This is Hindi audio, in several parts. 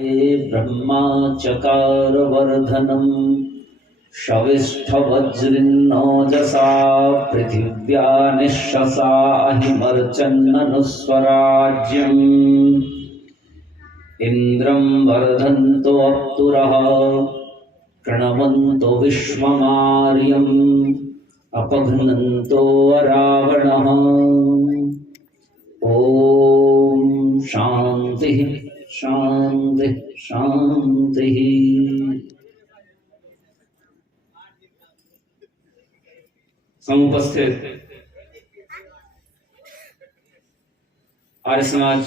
ब्रह्मा चकार वर्धनम् शविष्ठवज्रिन्नोजसा पृथिव्या निःशसा अहिमर्चन्ननुस्वराज्यम् इन्द्रं वर्धन्तो अप्तुरः प्रणवन्तो विश्वमार्यम् अपघ्नन्तो अरावणः। ॐ शांति शांति शांति। समुपस्थित आर्य समाज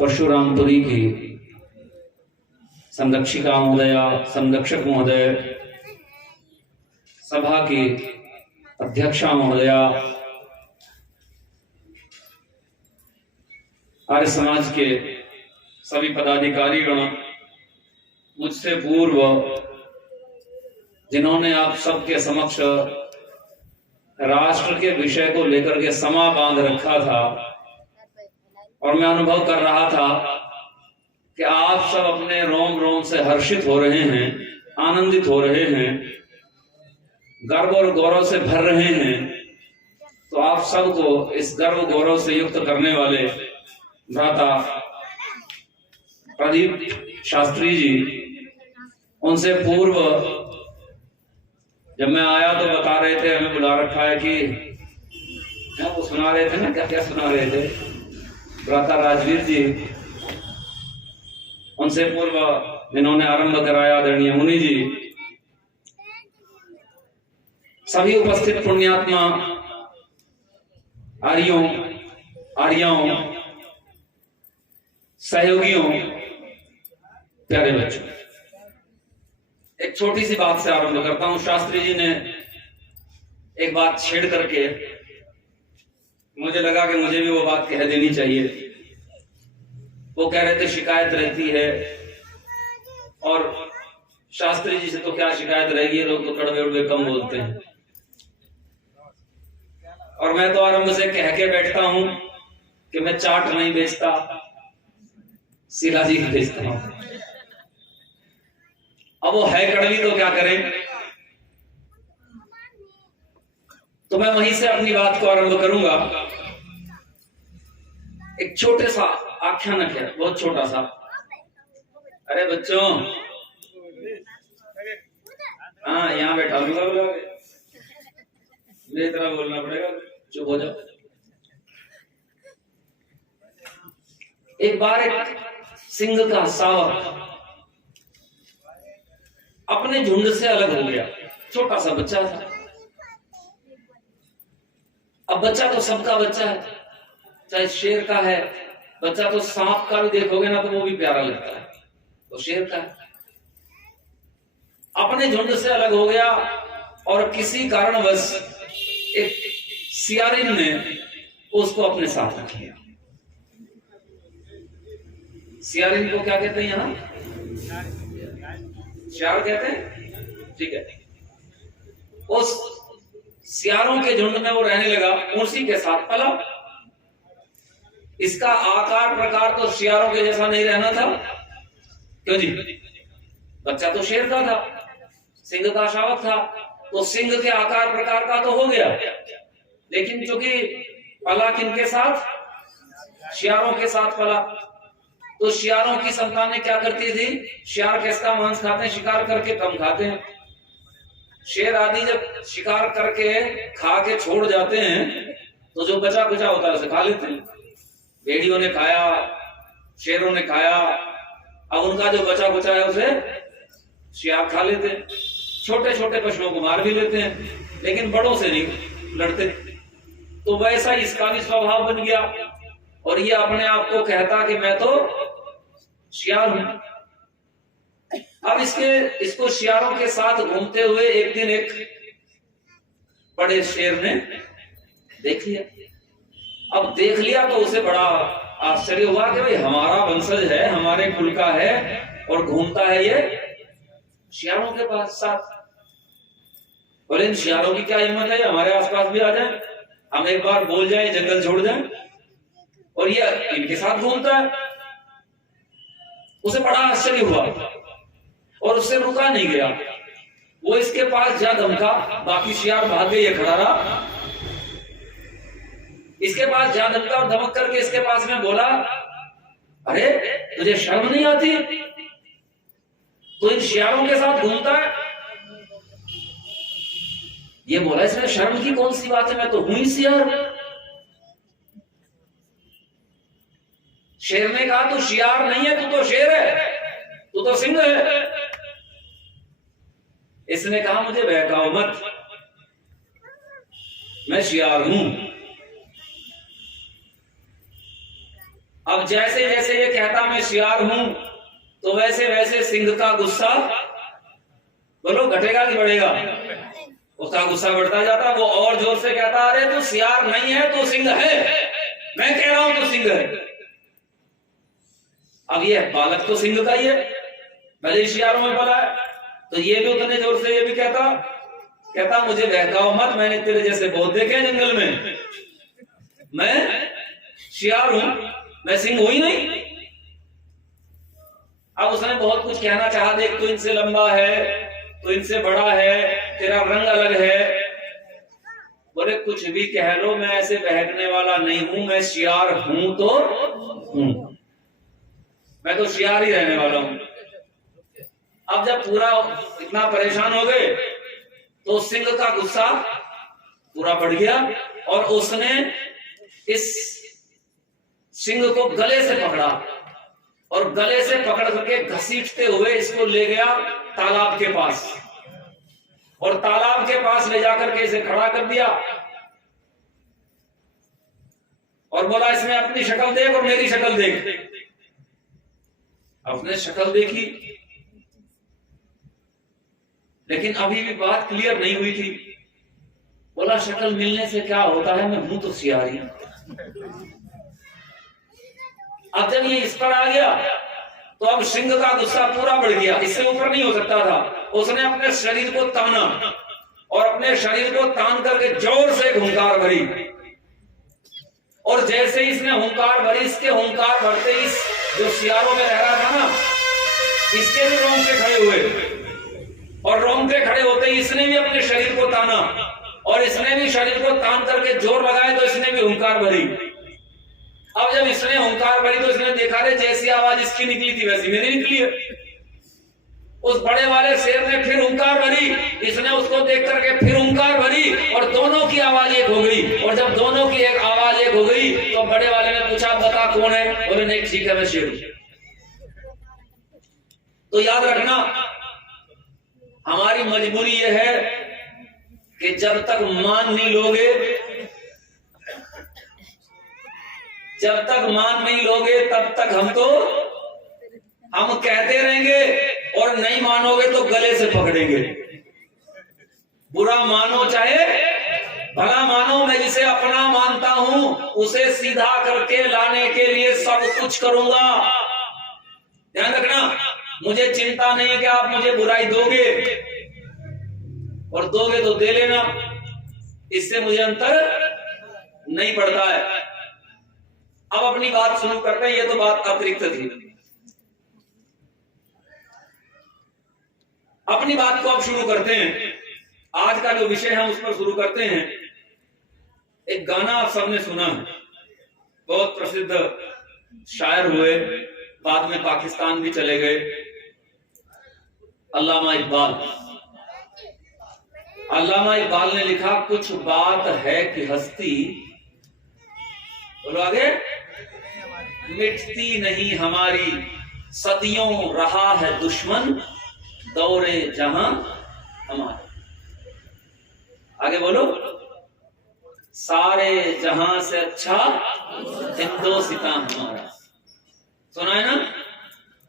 परशुरामपुरी की संरक्षिका महोदया, संरक्षक महोदय, सभा की अध्यक्षा महोदया, आर्य समाज के सभी पदाधिकारीगण, मुझसे पूर्व जिन्होंने आप सबके समक्ष राष्ट्र के विषय को लेकर के समा बांध रखा था, और मैं अनुभव कर रहा था कि आप सब अपने रोम रोम से हर्षित हो रहे हैं, आनंदित हो रहे हैं, गर्व और गौरव से भर रहे हैं। तो आप सबको इस गर्व गौरव से युक्त करने वाले भ्राता प्रदीप शास्त्री जी, उनसे पूर्व जब मैं आया तो बता रहे थे हमें बुला रखा है कि वो सुना रहे थे ना, क्या क्या सुना रहे थे भ्राता राजवीर जी, उनसे पूर्व जिन्होंने आरंभ कराया आदरणीय मुनि जी, सभी उपस्थित पुण्यात्मा, आर्यों, आर्याओं, सहयोगियों, प्यारे बच्चों, एक छोटी सी बात से आरंभ करता हूं। शास्त्री जी ने एक बात छेड़ करके मुझे लगा कि मुझे भी वो बात कह देनी चाहिए। वो कह रहे थे शिकायत रहती है, और शास्त्री जी से तो क्या शिकायत रहेगी, लोग तो कड़वे उड़वे कम बोलते हैं। और मैं तो आरंभ से कह के बैठता हूं कि मैं चाट नहीं बेचता, सीधा जी बेचता हूं। अब वो है कड़वी तो क्या करें, तो मैं वहीं से अपनी बात को आरंभ करूंगा। एक छोटे सा आख्यानक है, बहुत छोटा सा। अरे बच्चों, हाँ यहाँ बैठा लूंगा, मेरी तरह बोलना पड़ेगा, चुप हो जाओ। एक बार एक सिंह का सावक अपने झुंड से अलग हो गया। छोटा सा बच्चा था। अब बच्चा तो सबका बच्चा है, चाहे शेर का है बच्चा, तो सांप का भी देखोगे ना तो वो भी प्यारा लगता है, तो शेर का है। अपने झुंड से अलग हो गया, और किसी कारणवश एक सियारिन ने उसको अपने साथ रख लिया। सियारिन को क्या कहते हैं यहाँ? सियार कहते हैं, ठीक है। उस सियारों के झुंड में वो रहने लगा, उसी के साथ पला। इसका आकार प्रकार तो सियारों के जैसा नहीं रहना था, क्यों जी? बच्चा तो शेर का था, सिंह का शावक था, तो सिंह के आकार प्रकार का तो हो गया, लेकिन चूंकि पला किनके साथ? सियारों के साथ पला। तो शियारों की संतानें क्या करती थी? शियार किसका मांस खाते हैं? शिकार करके कम खाते हैं। शेर आदि जब शिकार करके खा के छोड़ जाते हैं तो जो बचा कुचा होता है उसे खा लेते हैं। भेड़ियों ने खाया, शेरों ने खाया, अब उनका जो बचा कुचा है उसे शियार खा लेते हैं। छोटे छोटे पशुओं को मार भी लेते हैं, लेकिन बड़ों से नहीं लड़ते। तो वैसा इसका भी स्वभाव बन गया, और ये अपने आप को कहता कि मैं तो शियार हूं। अब इसको शियारों के साथ घूमते हुए एक दिन एक बड़े शेर ने देख लिया। अब देख लिया तो उसे बड़ा आश्चर्य हुआ कि भाई हमारा वंशज है, हमारे कुल का है, और घूमता है ये शियारों के पास साथ। बोले इन शियारों की क्या हिम्मत है, हमारे आसपास भी आ जाए, हम एक बार बोल जाए जंगल छोड़ जाए, और ये इनके साथ घूमता है। उसे बड़ा आश्चर्य हुआ और उससे रुका नहीं गया। वो इसके पास जा धमका, बाकी शियार भाग गए, ये खड़ा रहा। इसके पास जा धमका और धमक करके इसके पास में बोला, अरे तुझे शर्म नहीं आती? तो इन शियारों के साथ घूमता है। ये बोला, इसमें शर्म की कौन सी बात है, मैं तो हूं ही शियार। शेर ने कहा, तू शियार नहीं है, तू तो शेर है, तू तो सिंह है। इसने कहा, मुझे बहकाओ मत, मैं शियार हूं। अब जैसे जैसे ये कहता मैं शियार हूं, तो वैसे वैसे सिंह का गुस्सा, बोलो, घटेगा कि बढ़ेगा? उसका गुस्सा बढ़ता जाता। वो और जोर से कहता, अरे तू शियार नहीं है, तू सिंह है, मैं कह रहा हूं तू सिंह है। अब ये बालक तो सिंह का ही है, भले शियारों में पला है। तो ये भी उतने जोर से ये भी कहता मुझे बहकाओ मत, मैंने तेरे जैसे बहुत देखे जंगल में, मैं शियार हूं, मैं सिंह हूं ही नहीं। अब उसने बहुत कुछ कहना चाहा, देख तू इनसे लंबा है, तो इनसे बड़ा है, तेरा रंग अलग है। बोले, कुछ भी कह लो, मैं ऐसे बहकने वाला नहीं हूं, मैं शियार हूं तो हूं, मैं तो शियार ही रहने वाला हूं। अब जब पूरा इतना परेशान हो गए, तो सिंह का गुस्सा पूरा बढ़ गया और उसने इस सिंह को गले से पकड़ा और गले से पकड़ करके घसीटते हुए इसको ले गया तालाब के पास, और तालाब के पास ले जाकर के इसे खड़ा कर दिया और बोला, इसमें अपनी शक्ल देख और मेरी शक्ल देख। उसने शक्ल देखी, लेकिन अभी भी बात क्लियर नहीं हुई थी। बोला, शक्ल मिलने से क्या होता है, मैं हूं तो शियारी। अब जब ये इस पर आ गया, तो अब सिंह का गुस्सा पूरा बढ़ गया, इससे ऊपर नहीं हो सकता था। उसने अपने शरीर को ताना और अपने शरीर को तान करके जोर से हुंकार भरी, और जैसे ही इसने हुंकार भरी, इसके हुंकार भरते ही जो शियारों में रह रहा था ना, इसके भी रोंगटे खड़े हुए, और रोंगटे खड़े होते ही इसने भी अपने शरीर को ताना और इसने भी शरीर को तान करके जोर लगाए, तो इसने भी हुंकार भरी। अब जब इसने हुंकार भरी, तो इसने देखा, रे जैसी आवाज इसकी निकली थी वैसी मेरी निकली है। उस बड़े वाले शेर ने फिर हुंकार भरी, इसने उसको देख करके फिर हुंकार भरी, और दोनों की आवाज एक हो गई। और जब दोनों की एक आवाज एक हो गई, तो बड़े वाले ने पूछा, बता कौन है? बोले, नहीं, ठीक है, मैं शेर हूं। तो याद रखना, हमारी मजबूरी यह है कि जब तक मान नहीं लोगे, जब तक मान नहीं लोगे, तब तक हम कहते रहेंगे, और नहीं मानोगे तो गले से पकड़ेंगे। बुरा मानो चाहे भला मानो, मैं जिसे अपना मानता हूं उसे सीधा करके लाने के लिए सब कुछ करूंगा। ध्यान रखना, मुझे चिंता नहीं है कि आप मुझे बुराई दोगे, और दोगे तो दे लेना, इससे मुझे अंतर नहीं पड़ता है। अब अपनी बात शुरू करते हैं, ये तो बात अतिरिक्त थी। अपनी बात को अब शुरू करते हैं, आज का जो विषय है उस पर शुरू करते हैं। एक गाना आप सबने सुना है, बहुत प्रसिद्ध शायर हुए, बाद में पाकिस्तान भी चले गए, अल्लामा इकबाल। अल्लामा इकबाल ने लिखा, कुछ बात है कि हस्ती, बोलो आगे, मिटती नहीं हमारी, सदियों रहा है दुश्मन, दौरे जहां हमारे। आगे बोलो, सारे जहां से अच्छा हिंदोस्तां हमारा। सुना है ना?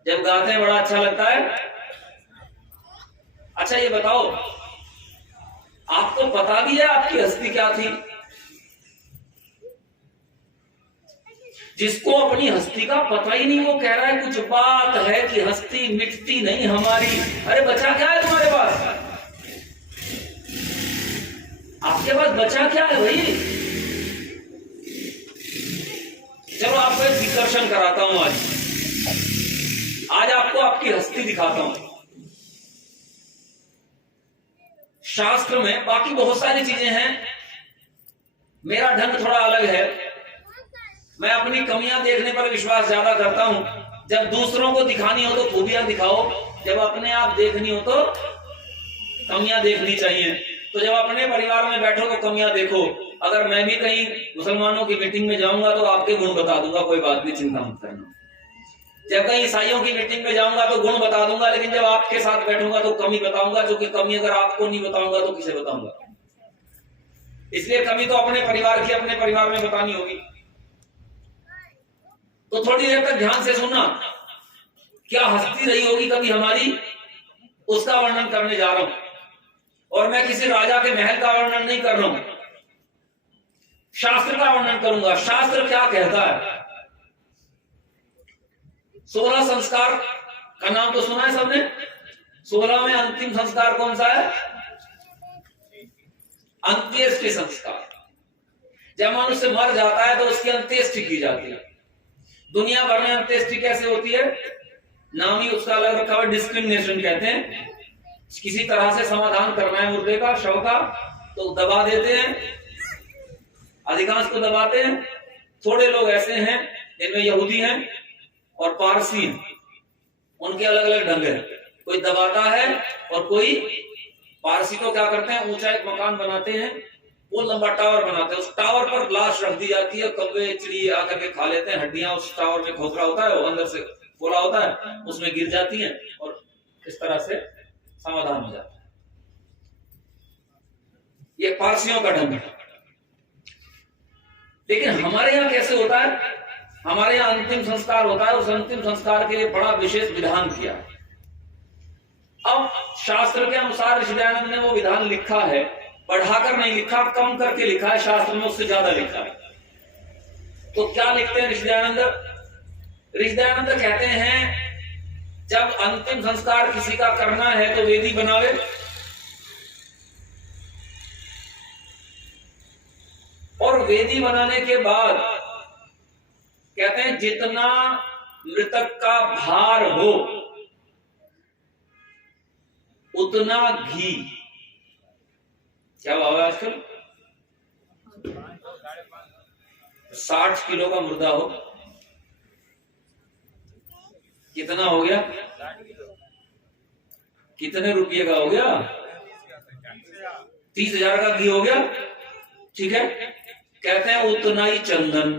जब गाते हैं बड़ा अच्छा लगता है। अच्छा ये बताओ, आपको पता भी है आपकी हस्ती क्या थी? जिसको अपनी हस्ती का पता ही नहीं, वो कह रहा है कुछ बात है कि हस्ती मिटती नहीं हमारी। अरे बचा क्या है तुम्हारे पास? आपके पास बचा क्या है भाई? चलो आपको एक विकर्षण कराता हूं। आज आपकी हस्ती दिखाता हूं। शास्त्र में बाकी बहुत सारी चीजें हैं, मेरा ढंग थोड़ा अलग है। मैं अपनी कमियां देखने पर विश्वास ज्यादा करता हूं। जब दूसरों को दिखानी हो तो खूबियां दिखाओ, जब अपने आप देखनी हो तो कमियां देखनी चाहिए। तो जब अपने परिवार में बैठो तो कमियां देखो। अगर मैं भी कहीं मुसलमानों की मीटिंग में जाऊंगा तो आपके गुण बता दूंगा, कोई बात नहीं, चिंता मत करना। जब कहीं ईसाइयों की मीटिंग में जाऊंगा तो गुण बता दूंगा, लेकिन जब आपके साथ बैठूंगा तो कमी बताऊंगा, क्योंकि कमी अगर आपको नहीं बताऊंगा तो किसे बताऊंगा। इसलिए कमी तो अपने परिवार की अपने परिवार में बतानी होगी। तो थोड़ी देर तक ध्यान से सुनना, क्या हस्ती रही होगी कभी हमारी, उसका वर्णन करने जा रहा हूं। और मैं किसी राजा के महल का वर्णन नहीं कर रहा हूं, शास्त्र का वर्णन करूंगा। शास्त्र क्या कहता है? 16 संस्कार का नाम तो सुना है सबने। 16 में अंतिम संस्कार कौन सा है? अंत्येष्टि संस्कार। जब मनुष्य मर जाता है तो उसकी अंत्येष्टि की जाती है। दुनिया भर में अंत्येष्टि कैसे होती है? नाम ही उसका अलग रखा हुआ, डिस्क्रिमिनेशन कहते हैं। किसी तरह से समाधान करना है मुर्दे का, शव का, तो दबा देते हैं, अधिकांश को दबाते हैं। थोड़े लोग ऐसे हैं जिनमें यहूदी हैं और पारसी हैं, उनके अलग अलग ढंग है। कोई दबाता है और कोई, पारसी तो क्या करते हैं, ऊंचा एक मकान बनाते हैं, वो लंबा टावर बनाते हैं, उस टावर पर लाश रख दी जाती है, कौवे चिड़ी आकर के खा लेते हैं, हड्डियां उस टावर में खोखला होता है, वो अंदर से खोला होता है, उसमें गिर जाती हैं और इस तरह से समाधान हो जाता है। ये पारसियों का ढंग है। लेकिन हमारे यहाँ कैसे होता है? हमारे यहाँ अंतिम संस्कार होता है। उस अंतिम संस्कार के लिए बड़ा विशेष विधान किया है। अब शास्त्र के अनुसार ऋषिदयानंद ने वो विधान लिखा है, बढ़ाकर नहीं लिखा, कम करके लिखा है। शास्त्र में उससे ज्यादा लिखा है। तो क्या लिखते हैं ऋषिदयानंद? ऋषिदयानंद कहते हैं जब अंतिम संस्कार किसी का करना है तो वेदी बनावे, और वेदी बनाने के बाद कहते हैं जितना मृतक का भार हो उतना घी। क्या भाव है आजकल? 60 किलो का मुर्दा हो, कितना हो गया? कितने रुपये का हो गया? 30,000 का घी हो गया। ठीक है, कहते हैं उतना ही चंदन।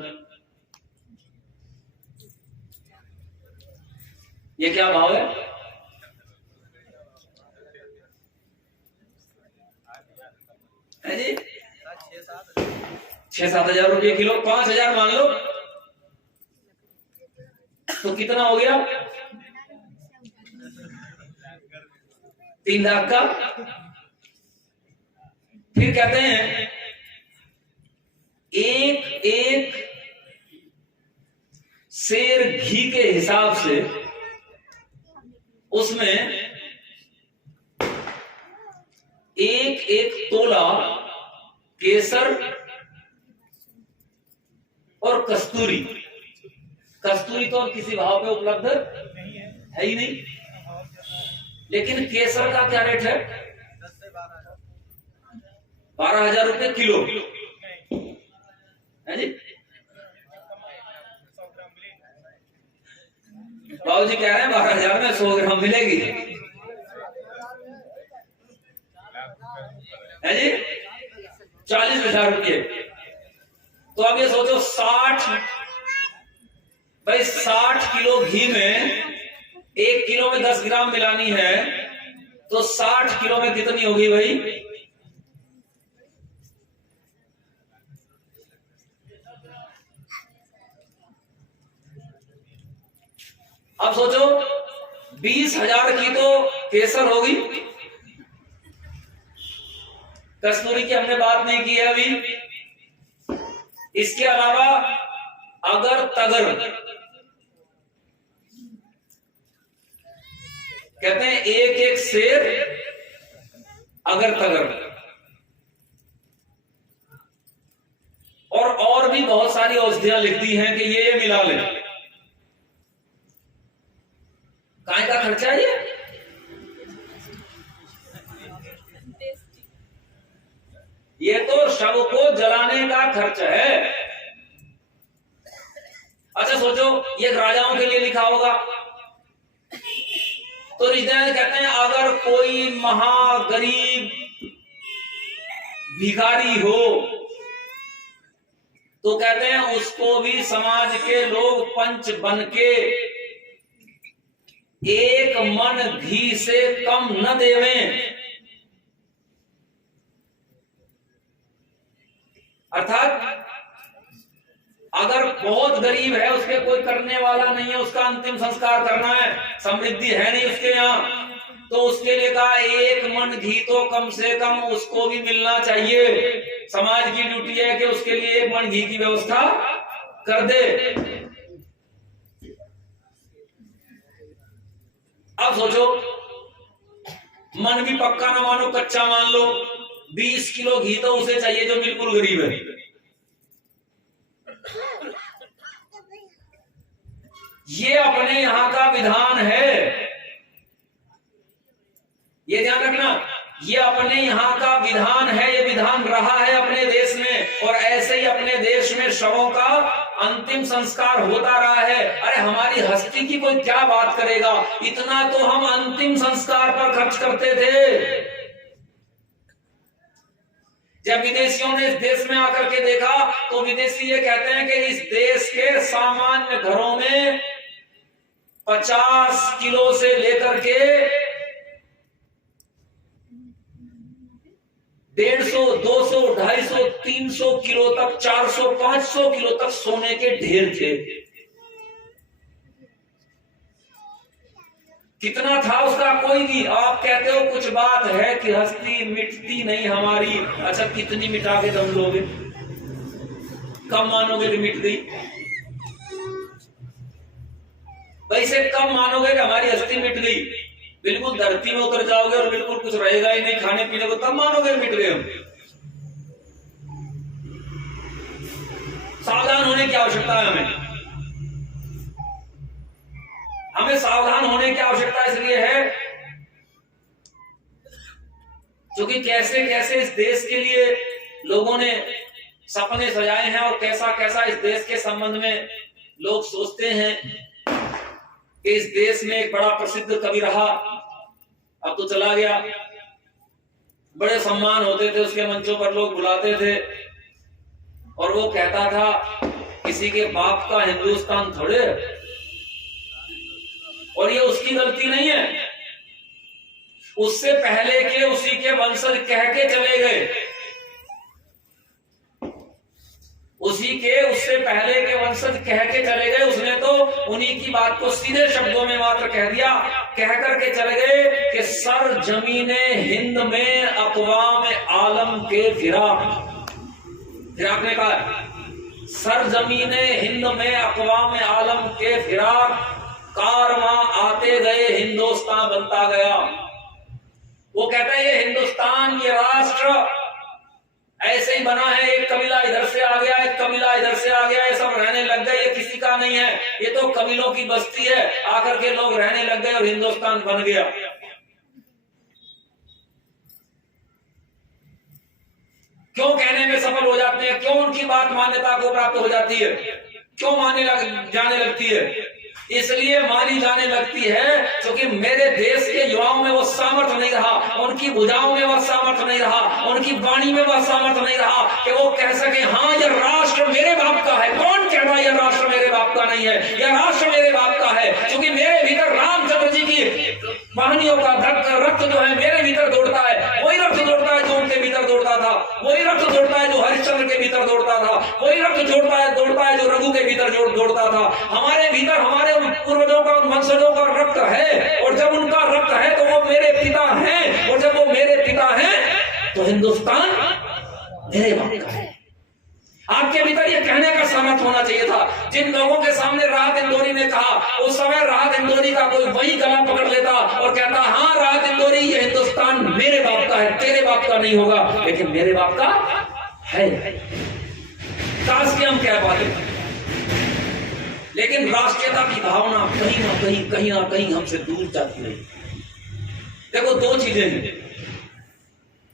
ये क्या भाव है? जी 6-7 हजार रुपये किलो। 5,000 मान लो तो कितना हो गया? 3 लाख का। फिर कहते हैं एक एक शेर घी के हिसाब से उसमें एक एक तोला केसर और कस्तूरी। कस्तूरी तो किसी भाव पे उपलब्ध है ही नहीं, लेकिन केसर का क्या रेट है? 12,000 रुपये किलो है जी। बाबू जी कह रहे हैं 12,000 में 100 ग्राम मिलेगी, है जी। 40,000 रुपये। तो अब ये सोचो 60 किलो घी में 1 किलो में 10 ग्राम मिलानी है, तो 60 किलो में कितनी होगी भाई? अब सोचो 20,000 की तो केसर होगी। कस्तूरी की हमने बात नहीं की है अभी। इसके अलावा अगर तगर, कहते हैं एक एक शेर अगर तगर, और भी बहुत सारी औषधियां लिखती हैं कि ये मिला लें। काय का खर्चा है ये तो शव को जलाने का खर्च है। अच्छा सोचो, ये राजाओं के लिए लिखा होगा। तो रिश्तेदार कहते हैं अगर कोई महागरीब भिखारी हो तो कहते हैं उसको भी समाज के लोग पंच बन के एक मन घी से कम न देवें। अर्थात अगर बहुत गरीब है, उसके कोई करने वाला नहीं है, उसका अंतिम संस्कार करना है, समृद्धि है नहीं उसके यहाँ, तो उसके लिए कहा एक मन घी तो कम से कम उसको भी मिलना चाहिए। समाज की ड्यूटी है कि उसके लिए एक मन घी की व्यवस्था कर दे। अब सोचो, मन भी पक्का ना मानो, कच्चा मान लो, 20 किलो घी तो उसे चाहिए जो बिल्कुल गरीब है। ये अपने यहां का विधान है, ये ध्यान रखना, ये अपने यहाँ का विधान है, ये विधान रहा है अपने देश में, और ऐसे ही अपने देश में शवों का अंतिम संस्कार होता रहा है। अरे हमारी हस्ती की कोई क्या बात करेगा, इतना तो हम अंतिम संस्कार पर खर्च करते थे। जब विदेशियों ने इस देश में आकर के देखा तो विदेशी ये कहते हैं कि इस देश के सामान्य घरों में 50 किलो से लेकर के 150, 200, 250, 300 किलो तक, 400, 500 किलो तक सोने के ढेर थे। कितना था उसका कोई नहीं। आप कहते हो कुछ बात है कि हस्ती मिटती नहीं हमारी। अच्छा कितनी मिटा के दम लोगे? कम मानोगे कि मिट गई? वैसे कम मानोगे कि हमारी हस्ती मिट गई, बिल्कुल धरती में उतर जाओगे और बिल्कुल कुछ रहेगा ही नहीं खाने पीने को, तब मानोगे मिट गए हम। सावधान होने की आवश्यकता है हमें सावधान होने की आवश्यकता इसलिए है क्योंकि कैसे कैसे इस देश के लिए लोगों ने सपने सजाए हैं और कैसा कैसा इस देश के संबंध में लोग सोचते हैं कि इस देश में एक बड़ा प्रसिद्ध कवि रहा, अब तो चला गया, बड़े सम्मान होते थे उसके, मंचों पर लोग बुलाते थे, और वो कहता था किसी के बाप का हिंदुस्तान थोड़े, और ये उसकी गलती नहीं है, उससे पहले के उसी के वंशज कह के चले गए, उससे पहले के वंशज कह के चले गए। उसने तो उन्हीं की बात को सीधे शब्दों में मात्र कह दिया, कह करके चले गए कि सर जमीने हिंद में अक़वाम आलम के फिराक ने कहा, सर जमीने हिंद में अक़वाम आलम के फिराक, कारवां आते गए हिंदुस्तान बनता गया। वो कहता है ये हिंदुस्तान, ये राष्ट्र ऐसे ही बना है, एक कबीला इधर से आ गया, एक कबीला इधर से आ गया, ये सब रहने लग गए, ये किसी का नहीं है, ये तो कबीलों की बस्ती है, आकर के लोग रहने लग गए और हिंदुस्तान बन गया। क्यों कहने में सफल हो जाते हैं, क्यों उनकी बात मान्यता को प्राप्त हो जाती है, क्यों जाने लगती है? इसलिए मानी जाने लगती है क्योंकि मेरे देश के युवाओं में वो सामर्थ्य नहीं रहा, उनकी भुजाओं में वह सामर्थ्य नहीं रहा, उनकी वाणी में वह सामर्थ्य नहीं रहा कि वो कह सके हाँ यह राष्ट्र मेरे बाप का है। कौन कह रहा है यह राष्ट्र मेरे बाप का नहीं है? यह राष्ट्र मेरे बाप का है क्योंकि मेरे भीतर रामचंद्र जी की वाहिनियों का रक्त जो है मेरे भीतर दौड़ता है, वही रक्त दौड़ता है जो उनके भीतर दौड़ता था, वही रक्त दौड़ता है जो हरिश्चंद्र के भीतर दौड़ता था, वही रक्त दौड़ता है जो रघु के भीतर दौड़ता था। हमारे भीतर हमारे पूर्वजों का, वंशजों का रक्त है, और जब उनका रक्त है तो वो मेरे पिता हैं, और जब वो मेरे पिता हैं तो हिंदुस्तान मेरे बाप का है। आपके भीतर ये कहने का सामर्थ्य होना चाहिए था। जिन लोगों के सामने राहत इंदौरी ने कहा, उस समय राहत इंदौरी का कोई वही गला पकड़ लेता और कहता हाँ राहत इंदौरी, ये हिंदुस्तान मेरे बाप का है, तेरे बाप का नहीं होगा, लेकिन मेरे बाप का है। काश के हम कह पाते। लेकिन राष्ट्रीयता की भावना कहीं ना कहीं हमसे दूर जाती रही। देखो, दो चीजें हैं।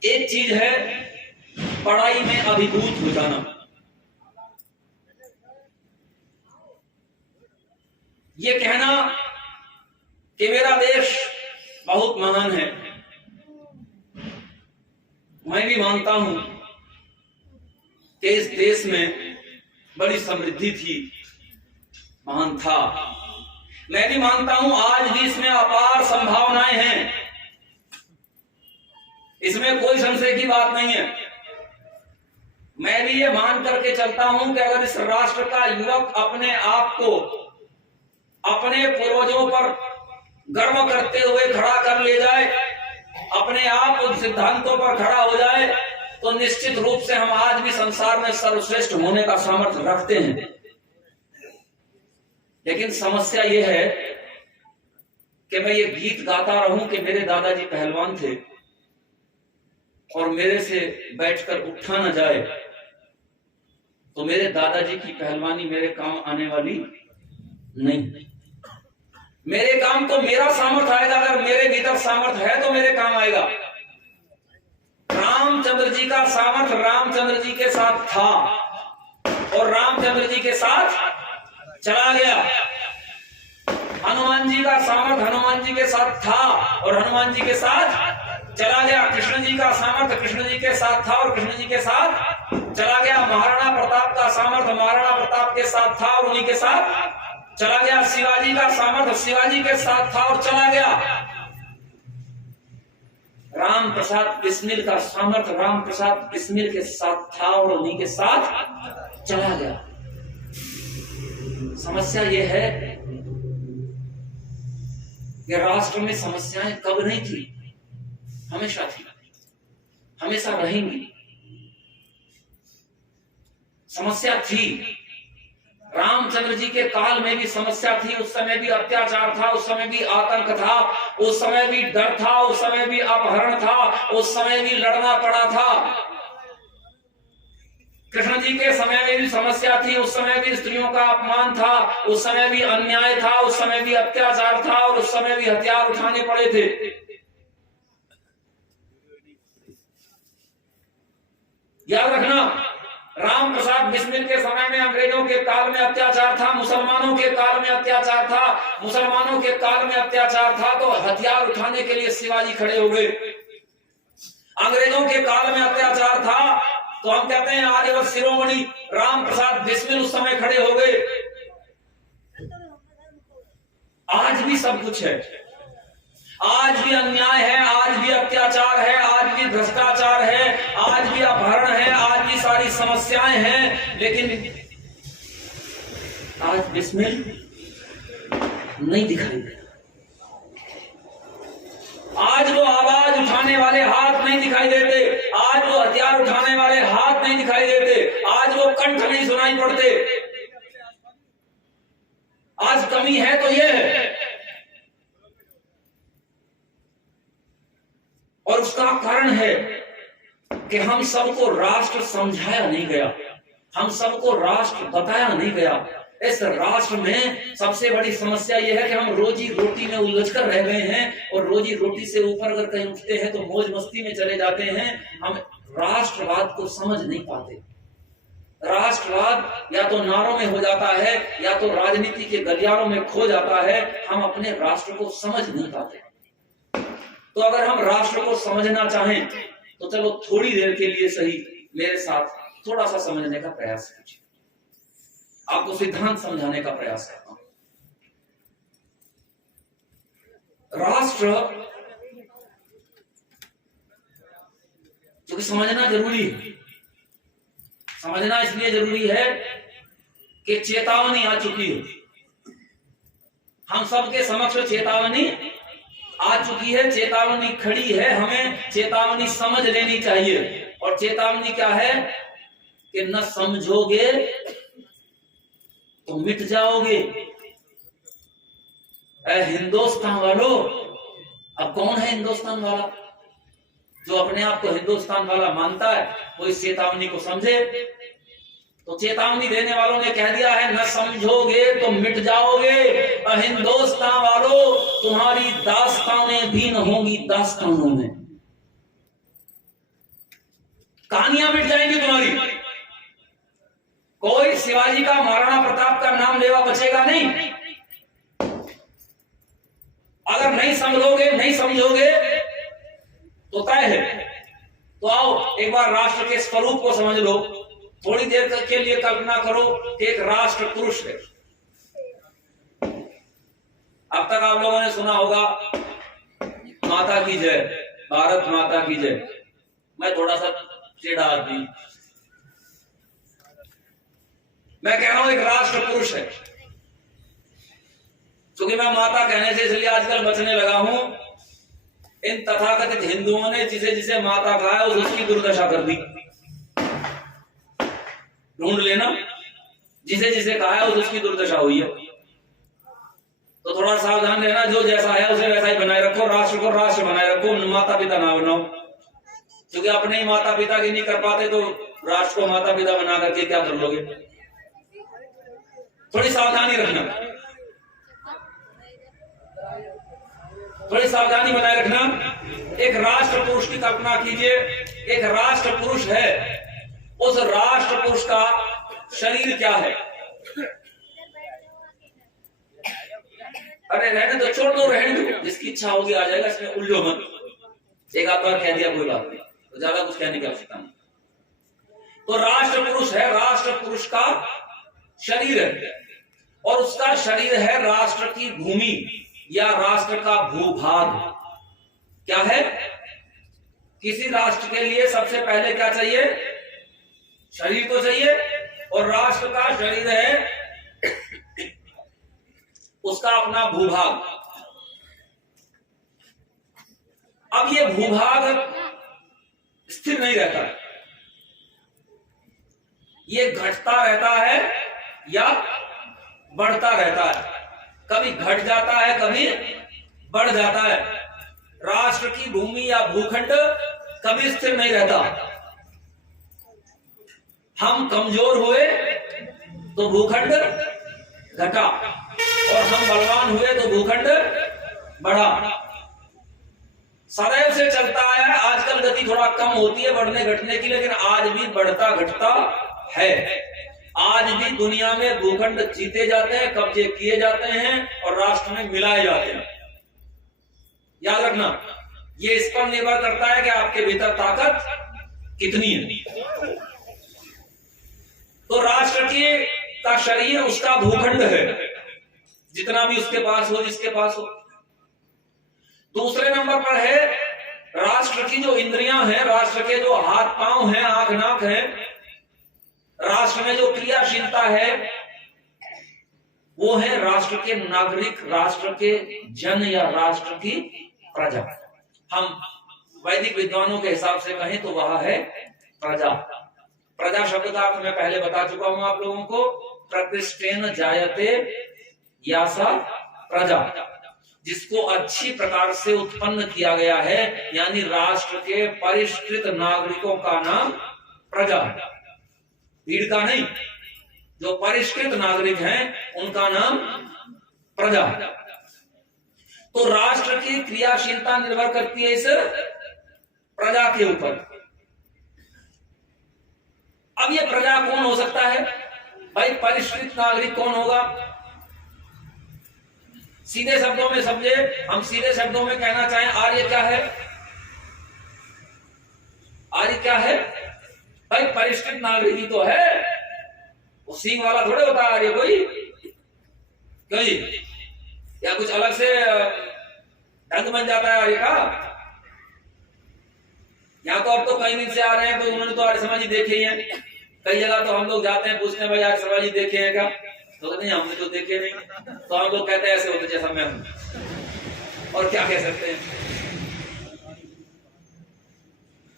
एक चीज है पढ़ाई में अभिभूत हो जाना। ये कहना कि मेरा देश बहुत महान है, मैं भी मानता हूं कि इस देश में बड़ी समृद्धि थी, महान था। मैं भी मानता हूं आज भी इसमें अपार संभावनाएं हैं, इसमें कोई संशय की बात नहीं है। मैं भी ये मान करके चलता हूं कि अगर इस राष्ट्र का युवक अपने आप को अपने पूर्वजों पर गर्व करते हुए खड़ा कर ले जाए, अपने आप उन सिद्धांतों पर खड़ा हो जाए, तो निश्चित रूप से हम आज भी संसार में सर्वश्रेष्ठ होने का सामर्थ्य रखते हैं। लेकिन समस्या यह है कि मैं ये गीत गाता रहूं कि मेरे दादाजी पहलवान थे और मेरे से बैठकर उठा न जाए, तो मेरे दादाजी की पहलवानी मेरे काम आने वाली नहीं। मेरे काम तो मेरा सामर्थ्य आएगा, अगर मेरे भीतर सामर्थ्य है तो मेरे काम आएगा। रामचंद्र जी का सामर्थ्य रामचंद्र जी के साथ था और रामचंद्र जी के साथ चला गया। हनुमान जी का सामर्थ्य हनुमान जी के साथ था और हनुमान जी के साथ चला गया। कृष्ण जी का सामर्थ्य कृष्ण जी के साथ था और कृष्ण जी के साथ चला गया। महाराणा प्रताप का सामर्थ्य महाराणा प्रताप के साथ था और उन्हीं के साथ चला गया। शिवाजी का सामर्थ्य शिवाजी के साथ था और चला गया। राम प्रसाद बिस्मिल का सामर्थ्य राम प्रसाद बिस्मिल के साथ था और उन्हीं के साथ चला गया। समस्या यह है कि राष्ट्र में समस्याएं कब नहीं थी, हमेशा थी, हमेशा रहेंगी। समस्या थी, रामचंद्र जी के काल में भी समस्या थी। उस समय भी अत्याचार था, उस समय भी आतंक था, उस समय भी डर था, उस समय भी अपहरण था, उस समय भी लड़ना पड़ा था। कृष्ण जी के समय में भी समस्या थी, उस समय भी स्त्रियों का अपमान था, उस समय भी अन्याय था, उस समय भी अत्याचार था और उस समय भी हथियार उठाने पड़े थे। याद रखना, राम प्रसाद बिस्मिल के समय में अंग्रेजों के काल में अत्याचार था, मुसलमानों के काल में अत्याचार था, मुसलमानों के काल में अत्याचार था तो हथियार उठाने के लिए शिवाजी खड़े हो गए। अंग्रेजों के काल में अत्याचार था तो हम कहते हैं आर्यवर्त शिरोमणि राम प्रसाद बिस्मिल उस समय खड़े हो गए। आज भी सब कुछ है, आज भी अन्याय है, आज भी अत्याचार है, आज भी भ्रष्टाचार है, आज भी अपहरण है, आज भी सारी समस्याएं हैं, लेकिन आज बिस्मिल नहीं दिखाई दे। आज वो आवाज उठाने वाले हाथ नहीं दिखाई देते, आज वो हथियार उठाने वाले हाथ नहीं दिखाई देते, आज वो कंठ नहीं सुनाई पड़ते। आज कमी है तो ये है, और उसका कारण है कि हम सबको राष्ट्र समझाया नहीं गया, हम सबको राष्ट्र बताया नहीं गया। इस राष्ट्र में सबसे बड़ी समस्या यह है कि हम रोजी रोटी में उलझ कर रह गए हैं और रोजी रोटी से ऊपर अगर कहीं उठते हैं तो मौज मस्ती में चले जाते हैं। हम राष्ट्रवाद को समझ नहीं पाते। राष्ट्रवाद या तो नारों में हो जाता है या तो राजनीति के गलियारों में खो जाता है। हम अपने राष्ट्र को समझ नहीं पाते। तो अगर हम राष्ट्र को समझना चाहें तो चलो थोड़ी देर के लिए सही मेरे साथ थोड़ा सा समझने का प्रयास कीजिए। आपको सिद्धांत समझाने का प्रयास करता हूं। राष्ट्र क्योंकि समझना जरूरी है, समझना इसलिए जरूरी है कि चेतावनी आ चुकी है, हम सबके समक्ष चेतावनी आ चुकी है, चेतावनी खड़ी है, हमें चेतावनी समझ लेनी चाहिए। और चेतावनी क्या है कि न समझोगे तो मिट जाओगे। हिंदुस्तान वालों, अब कौन है हिंदुस्तान वाला? जो अपने आप को हिंदुस्तान वाला मानता है वो इस चेतावनी को समझे तो चेतावनी देने वालों ने कह दिया है, न समझोगे तो मिट जाओगे। हिंदुस्तान वालों, तुम्हारी दास्तानें भी न होंगी दास्तानों में, कहानियां मिट जाएंगी तुम्हारी। कोई शिवाजी का, महाराणा प्रताप का नाम लेवा बचेगा नहीं। अगर नहीं समझोगे, नहीं समझोगे तो तय है। तो आओ एक बार राष्ट्र के स्वरूप को समझ लो। थोड़ी देर तक के लिए कल्पना करो कि एक राष्ट्र पुरुष है। अब तक आप लोगों ने सुना होगा माता की जय, भारत माता की जय। मैं थोड़ा सा टेढ़ा आदमी, मैं कह रहा हूं एक राष्ट्र पुरुष है। क्योंकि मैं माता कहने से इसलिए आजकल बचने लगा हूं। इन तथाकथित हिंदुओं ने जिसे जिसे माता कहा है उसकी दुर्दशा कर दी। ढूंढ लेना, जिसे जिसे कहा है उसकी दुर्दशा हुई है। तो थोड़ा सावधान रहना, जो जैसा है उसे वैसा ही बनाए रखो। राष्ट्र को राष्ट्र बनाए रखो, माता पिता ना बनाओ। क्योंकि अपने ही माता पिता की नहीं कर पाते तो राष्ट्र को माता पिता बना करके क्या कर लोगे। थोड़ी सावधानी रखना, थोड़ी सावधानी बनाए रखना। एक राष्ट्र पुरुष की कल्पना कीजिए। एक राष्ट्र पुरुष है, उस राष्ट्र पुरुष का शरीर क्या है? अरे रहने दो, छोड़ दो, रहने दो, जिसकी इच्छा होगी आ जाएगा, इसमें उल्झो मत। एक आध बार कह दिया कोई बात नहीं, तो ज्यादा कुछ कहने की आवश्यकता नहीं। तो राष्ट्र पुरुष है, राष्ट्र पुरुष का शरीर है, और उसका शरीर है राष्ट्र की भूमि या राष्ट्र का भूभाग। क्या है? किसी राष्ट्र के लिए सबसे पहले क्या चाहिए? शरीर तो चाहिए, और राष्ट्र का शरीर है उसका अपना भूभाग। अब ये भूभाग स्थिर नहीं रहता, ये घटता रहता है या बढ़ता रहता है। कभी घट जाता है, कभी बढ़ जाता है। राष्ट्र की भूमि या भूखंड कभी स्थिर नहीं रहता। हम कमजोर हुए तो भूखंड घटा, और हम बलवान हुए तो भूखंड बढ़ा। सदैव से चलता आया है। आजकल गति थोड़ा कम होती है बढ़ने घटने की, लेकिन आज भी बढ़ता घटता है। आज भी दुनिया में भूखंड जीते जाते हैं, कब्जे किए जाते हैं, और राष्ट्र में मिलाए जाते हैं। याद रखना, ये इस पर निर्भर करता है कि आपके भीतर ताकत कितनी है। तो राष्ट्र का शरीर उसका भूखंड है, जितना भी उसके पास हो, जिसके पास हो। दूसरे नंबर पर है राष्ट्र की जो इंद्रियां हैं, राष्ट्र के जो हाथ पांव हैं, आंख नाक है, राष्ट्र में जो क्रियाशीलता है, वो है राष्ट्र के नागरिक, राष्ट्र के जन या राष्ट्र की प्रजा। हम वैदिक विद्वानों के हिसाब से कहें तो वह है प्रजा। प्रजा शब्द का अर्थ मैं पहले बता चुका हूं आप लोगों को। प्रकृष्टेन जायते यासा प्रजा, जिसको अच्छी प्रकार से उत्पन्न किया गया है, यानी राष्ट्र के परिष्कृत नागरिकों का नाम प्रजा। भीड़ का नहीं, जो परिष्कृत नागरिक हैं उनका नाम प्रजा। तो राष्ट्र की क्रियाशीलता निर्भर करती है इस प्रजा के ऊपर। अब ये प्रजा कौन हो सकता है भाई? परिष्कृत नागरिक कौन होगा? सीधे शब्दों में समझे, हम सीधे शब्दों में कहना चाहें, आर्य क्या है? आर्य क्या है भाई? परिष्कृत नागरिक ही तो है। वो सींग वाला थोड़े होता है आर्य कोई, क्यों जी? या कुछ अलग से ढंग बन जाता है आर्य का? यहाँ तो अब तो कई दिन से आ रहे हैं, तो उन्होंने तो आर्य समाजी देखे ही हैं। कई जगह तो हम लोग जाते हैं, पूछते हैं भाई आर्य समाजी देखे हैं क्या? तो नहीं, हमने तो देखे नहीं। तो हम लोग कहते हैं ऐसे होते जैसा मैं हूं, और क्या कह सकते हैं।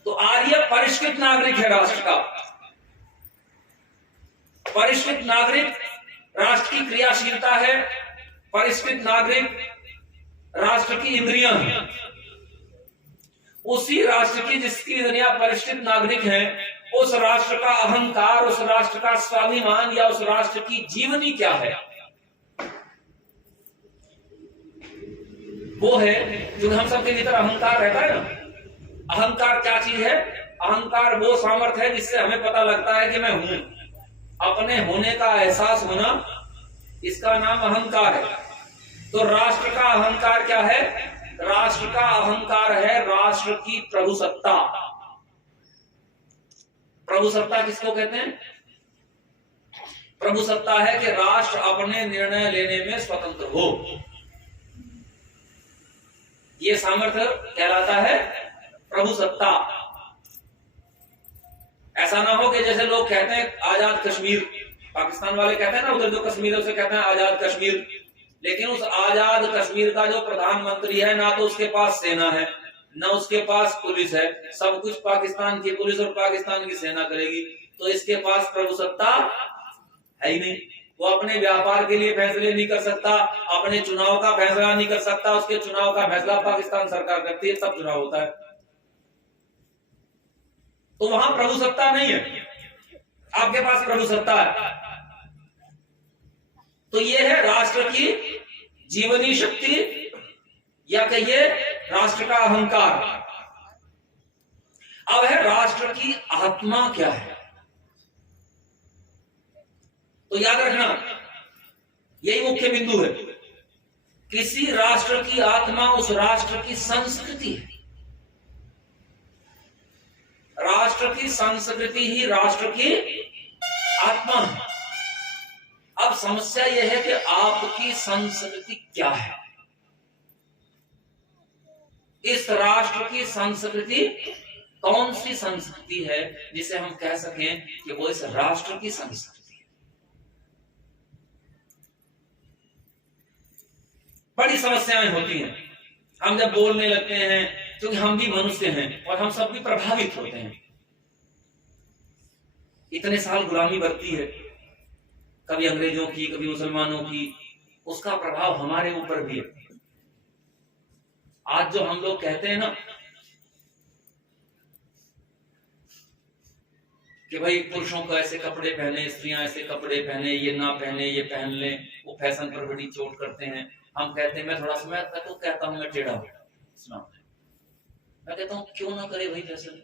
तो आर्य परिष्कृत नागरिक है राष्ट्र का। परिष्कृत नागरिक राष्ट्र की क्रियाशीलता है, परिष्कृत नागरिक राष्ट्र की इंद्रियां हैं। उसी राष्ट्र की जिसकी इंद्रियां परिष्कृत नागरिक हैं, उस राष्ट्र का अहंकार, उस राष्ट्र का स्वाभिमान या उस राष्ट्र की जीवनी क्या है? वो है जो हम सबके भीतर अहंकार रहता है ना। अहंकार क्या चीज है? अहंकार वो सामर्थ्य है जिससे हमें पता लगता है कि मैं हूं। अपने होने का एहसास होना, इसका नाम अहंकार है। तो राष्ट्र का अहंकार क्या है? राष्ट्र का अहंकार है राष्ट्र की प्रभुसत्ता। प्रभुसत्ता किसको कहते हैं? प्रभुसत्ता है कि राष्ट्र अपने निर्णय लेने में स्वतंत्र हो। यह सामर्थ्य कहलाता है प्रभुसत्ता। ऐसा ना हो कि जैसे लोग कहते हैं आजाद कश्मीर, पाकिस्तान वाले कहते हैं ना, उधर जो कश्मीर है उसे कहते हैं आजाद कश्मीर। लेकिन उस आजाद कश्मीर का जो प्रधानमंत्री है, ना तो उसके पास सेना है, ना उसके पास पुलिस है, सब कुछ पाकिस्तान की पुलिस और पाकिस्तान की सेना करेगी। तो इसके पास प्रभुसत्ता है ही नहीं। वो अपने व्यापार के लिए फैसले नहीं कर सकता, अपने चुनाव का फैसला नहीं कर सकता। उसके चुनाव का फैसला पाकिस्तान सरकार करती है, सब चुनाव होता है। तो वहां प्रभुसत्ता नहीं है, आपके पास प्रभुसत्ता है। तो ये है राष्ट्र की जीवनी शक्ति, या कहिए राष्ट्र का अहंकार। अब है राष्ट्र की आत्मा क्या है? तो याद रखना, यही मुख्य बिंदु है। किसी राष्ट्र की आत्मा उस राष्ट्र की संस्कृति है। राष्ट्र की संस्कृति ही राष्ट्र की आत्मा है। अब समस्या यह है कि आपकी संस्कृति क्या है? इस राष्ट्र की संस्कृति कौन सी संस्कृति है जिसे हम कह सकें कि वो इस राष्ट्र की संस्कृति है? बड़ी समस्याएं होती हैं हम जब बोलने लगते हैं, क्योंकि हम भी मनुष्य हैं और हम सब भी प्रभावित होते हैं। इतने साल गुलामी बरती है, कभी अंग्रेजों की, कभी मुसलमानों की, उसका प्रभाव हमारे ऊपर भी है। आज जो हम लोग कहते हैं ना कि भाई पुरुषों को ऐसे कपड़े पहने, स्त्रियां ऐसे कपड़े पहने, ये ना पहने, ये पहन ले, वो फैशन पर बड़ी चोट करते हैं। हम कहते हैं, मैं थोड़ा सा मैं तो कहता हूं मैं टेढ़ा हूं, मैं कहता हूं क्यों ना करे भाई फैशन,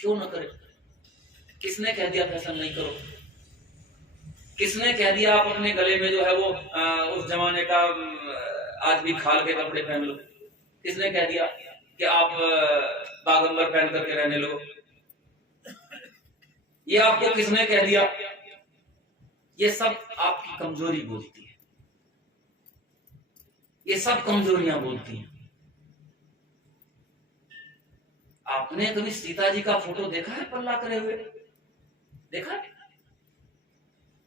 क्यों ना करे? किसने कह दिया फैशन नहीं करो? किसने कह दिया आप अपने गले में जो है वो उस जमाने का आज भी खाल के कपड़े पहन लो? किसने कह दिया कि आप बागंबर पहन करके रहने लो? ये आपको किसने कह दिया? ये सब आपकी कमजोरी बोलती है, ये सब कमजोरियां बोलती हैं। आपने कभी सीता जी का फोटो देखा है पल्ला करे हुए? देखा है?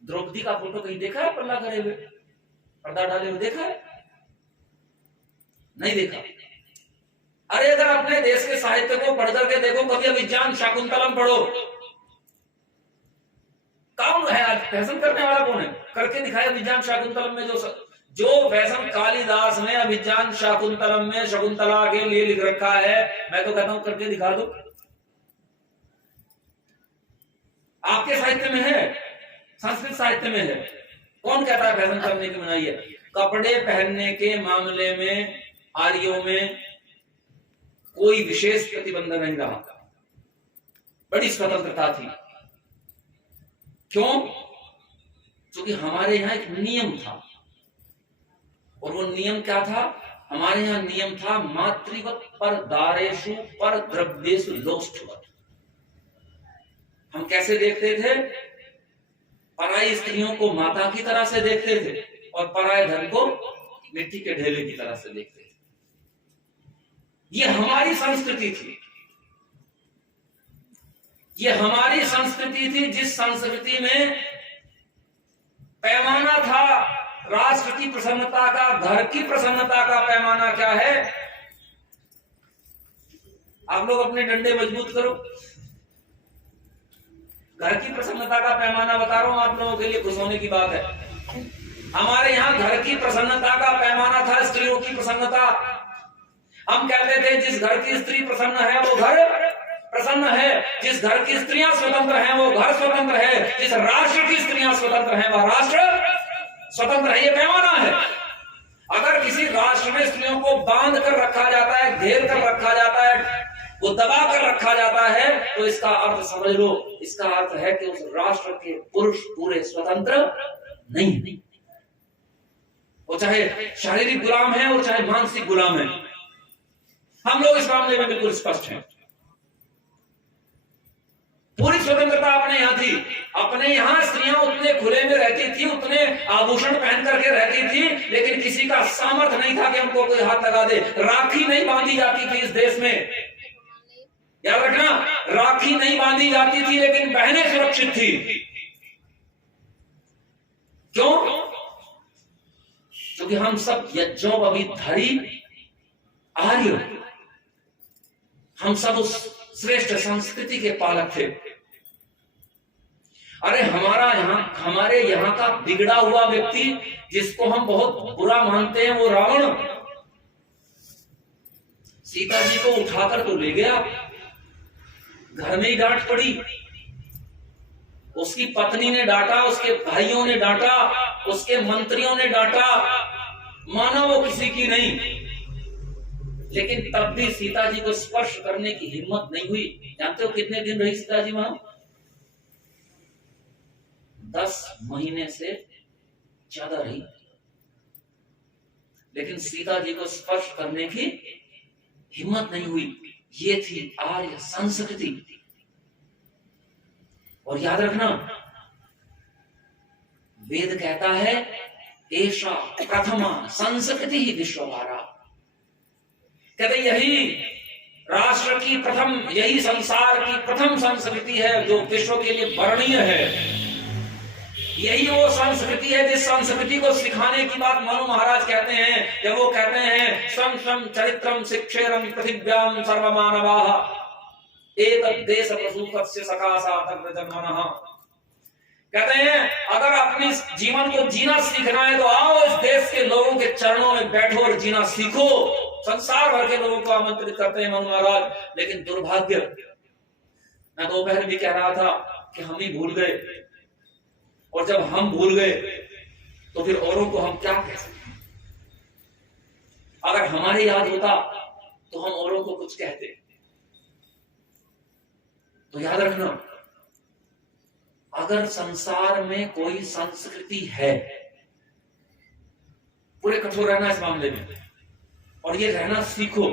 द्रौपदी का फोटो कहीं देखा है पल्ला करे हुए, पर्दा डाले हुए? देखा है? नहीं देखा। अरे अगर अपने देश के साहित्य को पढ़ करके देखो, कभी अभिज्ञान शाकुंतलम पढ़ो। कौन है आज फैशन करने वाला? कौन है? करके दिखाए अभिज्ञान शाकुंतलम में जो फैशन कालिदास ने अभिज्ञान शाकुंतलम में शकुंतला के लिए लिख रखा है, मैं तो कहता हूं करके दिखा दो। आपके साहित्य में है, संस्कृत साहित्य में है। कौन कहता है फैशन करने की मनाही है? कपड़े पहनने के मामले में आर्यों में कोई विशेष प्रतिबंध नहीं रहा, बड़ी स्वतंत्रता थी। क्यों? क्योंकि हमारे यहां एक नियम था, और वो नियम क्या था? हमारे यहां नियम था मातृवत पर दारेशु पर द्रव्येषु लोष्ठवत। हम कैसे देखते थे? पराई स्त्रियों को माता की तरह से देखते थे और पराये धन को मिट्टी के ढेले की तरह से देखते थे। ये हमारी संस्कृति थी, ये हमारी संस्कृति थी, जिस संस्कृति में पैमाना था राष्ट्र की प्रसन्नता का। घर की प्रसन्नता का पैमाना क्या है? आप लोग अपने डंडे मजबूत करो। घर की प्रसन्नता का पैमाना बता रहा हूं आप लोगों के लिए, खुश होने की बात है। हमारे यहां घर की प्रसन्नता का पैमाना था स्त्रियों की प्रसन्नता। हम कहते थे जिस घर की स्त्री प्रसन्न है वो घर प्रसन्न है। जिस घर की स्त्रियां स्वतंत्र हैं वो घर स्वतंत्र है, जिस राष्ट्र की स्त्रियां स्वतंत्र हैं वह राष्ट्र स्वतंत्र है। ये पैमाना है। अगर किसी राष्ट्र में स्त्रियों को बांध कर रखा जाता है, घेर कर रखा जाता है, वो दबा कर रखा जाता है, तो इसका अर्थ समझ लो, इसका अर्थ है कि उस राष्ट्र के पुरुष पूरे स्वतंत्र नहीं। वो चाहे शारीरिक गुलाम है और चाहे मानसिक गुलाम है। हम लोग इस मामले में बिल्कुल स्पष्ट हैं। पूरी स्वतंत्रता अपने यहां थी। अपने यहां स्त्रियां उतने खुले में रहती थी, उतने आभूषण पहन करके रहती थी, लेकिन किसी का सामर्थ्य नहीं था कि उनको कोई हाथ लगा दे। राखी नहीं बांधी जाती थी इस देश में, याद रखना, राखी नहीं बांधी जाती थी, लेकिन बहनें सुरक्षित थी। क्यों? क्योंकि हम सब यज्ञोपवीतधारी आर्य, हम सब उस श्रेष्ठ संस्कृति के पालक थे। अरे हमारे यहाँ का बिगड़ा हुआ व्यक्ति जिसको हम बहुत बुरा मानते हैं, वो रावण सीता जी को उठाकर तो ले गया, घर में ही डांट पड़ी, उसकी पत्नी ने डांटा, उसके भाइयों ने डांटा, उसके मंत्रियों ने डांटा, माना वो किसी की नहीं, लेकिन तब भी सीता जी को स्पर्श करने की हिम्मत नहीं हुई। जानते हो कितने दिन रही सीता जी वहां? 10 महीने से ज्यादा रही, लेकिन सीता जी को स्पर्श करने की हिम्मत नहीं हुई। ये थी आर्य संस्कृति। और याद रखना, वेद कहता है एषा प्रथमा संस्कृति ही विश्ववारा। कहते यही राष्ट्र की प्रथम, यही संसार की प्रथम संस्कृति है जो विश्व के लिए वर्णनीय है। यही वो संस्कृति है जिस संस्कृति को सिखाने की बात मनु महाराज कहते हैं, जब वो कहते हैं स्वम स्वम चरित्रम शिक्षेरम पृथिव्याम सर्वमानवाः एतद् देश प्रसूतस्य सकाशा तद्जन्मनः। कहते हैं अगर अपने जीवन को जीना सीखना है तो आओ इस देश के लोगों के चरणों में बैठो और जीना सीखो। संसार भर के लोगों को आमंत्रित करते हैं मनु महाराज। लेकिन दुर्भाग्य, मैं दोपहर भी कह रहा था कि हम ही भूल गए, और जब हम भूल गए तो फिर औरों को हम क्या कह सकते? अगर हमारे याद होता तो हम औरों को कुछ कहते। तो याद रखना, अगर संसार में कोई संस्कृति है, पूरे कठोर रहना इस मामले में, और ये रहना सीखो।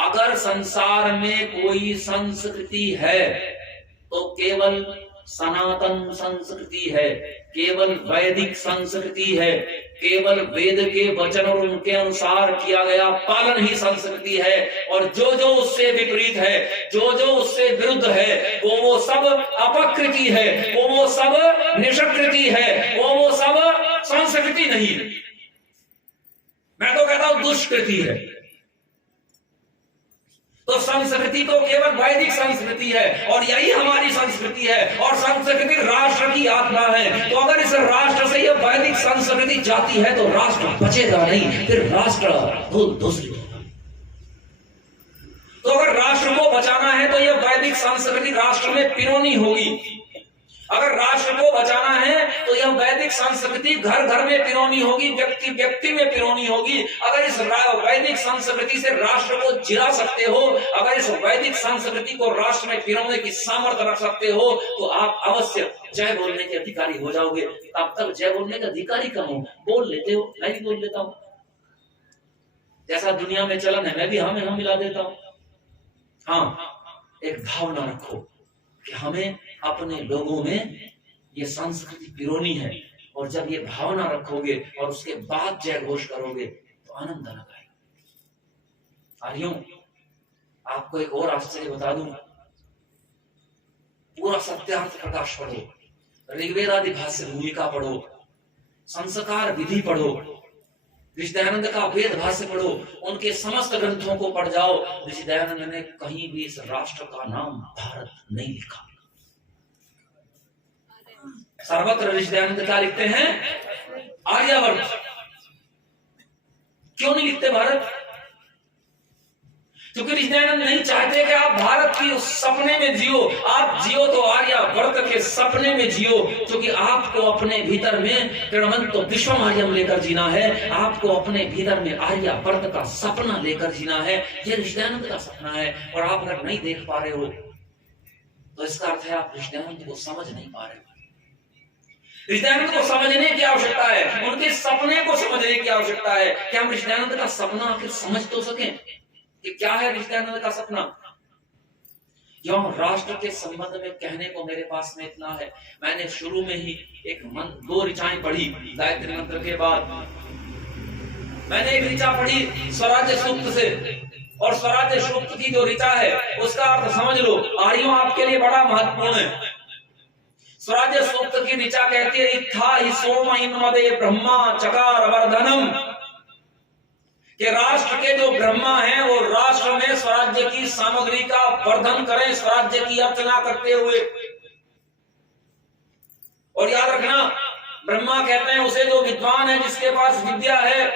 अगर संसार में कोई संस्कृति है तो केवल सनातन संस्कृति है, केवल वैदिक संस्कृति है, केवल वेद के वचन और उनके अनुसार किया गया पालन ही संस्कृति है। और जो जो उससे विपरीत है, जो जो उससे विरुद्ध है, वो सब अपकृति है, वो सब निष्कृति है, वो सब संस्कृति नहीं है। मैं तो कहता हूं दुष्कृति है। तो संस्कृति तो केवल वैदिक संस्कृति है, और यही हमारी संस्कृति है। और संस्कृति राष्ट्र की आत्मा है। तो अगर इस राष्ट्र से यह वैदिक संस्कृति जाती है तो राष्ट्र बचेगा नहीं, फिर राष्ट्र दूसरी होगा। तो अगर राष्ट्र को बचाना है तो यह वैदिक संस्कृति राष्ट्र में पिरोनी होगी। अगर राष्ट्र को बचाना है तो यह वैदिक संस्कृति घर घर में पिरोनी होगी, व्यक्ति व्यक्ति में पिरोनी होगी। अगर इस वैदिक संस्कृति से राष्ट्र को जिला सकते हो, अगर इस वैदिक संस्कृति को राष्ट्र में पिरोने की सामर्थ्य रख सकते हो, तो आप अवश्य जय बोलने के अधिकारी हो जाओगे। तब तक जय बोलने के अधिकारी कम हो, बोल लेते हो, मैं भी बोल लेता हूं। जैसा दुनिया में चलन है, मैं भी हमें हम मिला देता हूं। हाँ, एक भावना रखो कि हमें अपने लोगों में ये संस्कृति पिरोनी है, और जब ये भावना रखोगे और उसके बाद जय घोष करोगे तो आनंद आएगा। आर्यों, आपको एक और आश्चर्य बता दूं, पूरा सत्यार्थ प्रकाश पढ़ो, ऋग्वेदादि भाष्य भूमिका पढ़ो, संस्कार विधि पढ़ो, ऋषिदयानंद का वेद भाष्य पढ़ो, उनके समस्त ग्रंथों को पढ़ जाओ। ऋषिदयानंद ने कहीं भी इस राष्ट्र का नाम भारत नहीं लिखा। सर्वत्र ऋषिदयानंद क्या लिखते हैं? आर्यावर्त। क्यों नहीं लिखते भारत? क्योंकि ऋषिदयानंद नहीं चाहते कि आप भारत की उस सपने में जियो, आप जियो तो आर्यावर्त के सपने में जियो, क्योंकि आपको अपने भीतर में कृणवंतो विश्वमार्यम लेकर जीना है, आपको अपने भीतर में आर्यावर्त का सपना लेकर जीना है। ये ऋषिदयानंद का सपना है। और आप अगर नहीं देख पा रहे हो तो इसका अर्थ है आप ऋषिदयानंद को समझ नहीं पा रहे हो। ऋषिदयानंद को समझने की आवश्यकता है, उनके सपने को समझने की आवश्यकता है कि हम ऋषिदयानंद का सपना आखिर समझ तो सकें कि क्या है ऋषिदयानंद का सपना। क्यों राष्ट्र के संबंध में कहने को मेरे पास में इतना है। मैंने शुरू में ही एक दो ऋचाएं पढ़ी गायत्री मंत्र के बाद। मैंने एक ऋचा पढ़ी स्वराज्य सूक्त से, और स्वराज्य सूक्त की जो ऋचा है उसका अर्थ समझ लो। आर्यों आपके लिए बड़ा महत्वपूर्ण है। स्वराज्य सूक्त की ऋचा कहती है इत्था हि सोम इन्मदे ब्रह्मा चकार वर्धनम, कि राष्ट्र के जो ब्रह्मा हैं वो राष्ट्र में स्वराज्य की सामग्री का वर्धन करें, स्वराज्य की अर्चना करते हुए। और याद रखना, ब्रह्मा कहते हैं उसे जो विद्वान है, जिसके पास विद्या है।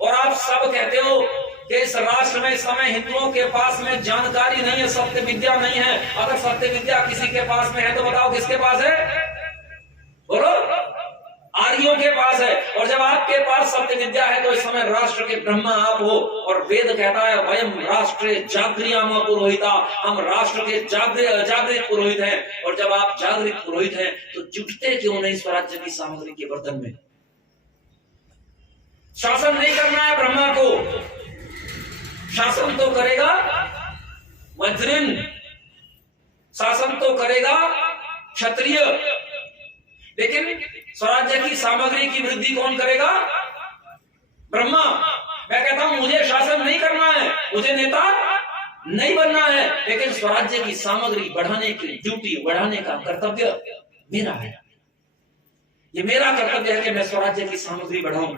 और आप सब कहते हो कि इस राष्ट्र में इस समय हिंदुओं के पास में जानकारी नहीं है, सत्य विद्या नहीं है। अगर सत्य विद्या किसी के पास में है तो बताओ किसके पास है? बोलो, आर्यों के पास है। और जब आपके पास सत्य विद्या है तो इस समय राष्ट्र के ब्रह्मा आप हो। और वेद कहता है वयम राष्ट्रे जागृयाम पुरोहिता, हम राष्ट्र के जागृत पुरोहित हैं। और जब आप जागृत पुरोहित हैं तो जुटते क्यों नहीं स्वराज्य की सामग्री के वर्धन में? शासन नहीं करना है ब्रह्मा को, शासन तो करेगा वज्रिन, शासन तो करेगा क्षत्रिय। लेकिन स्वराज्य की सामग्री की वृद्धि कौन करेगा? ब्रह्मा। मैं कहता हूं मुझे शासन नहीं करना है, मुझे नेता नहीं बनना है, लेकिन स्वराज्य की सामग्री बढ़ाने की ड्यूटी, बढ़ाने का कर्तव्य मेरा है। ये मेरा कर्तव्य है कि मैं स्वराज्य की सामग्री बढ़ाऊं।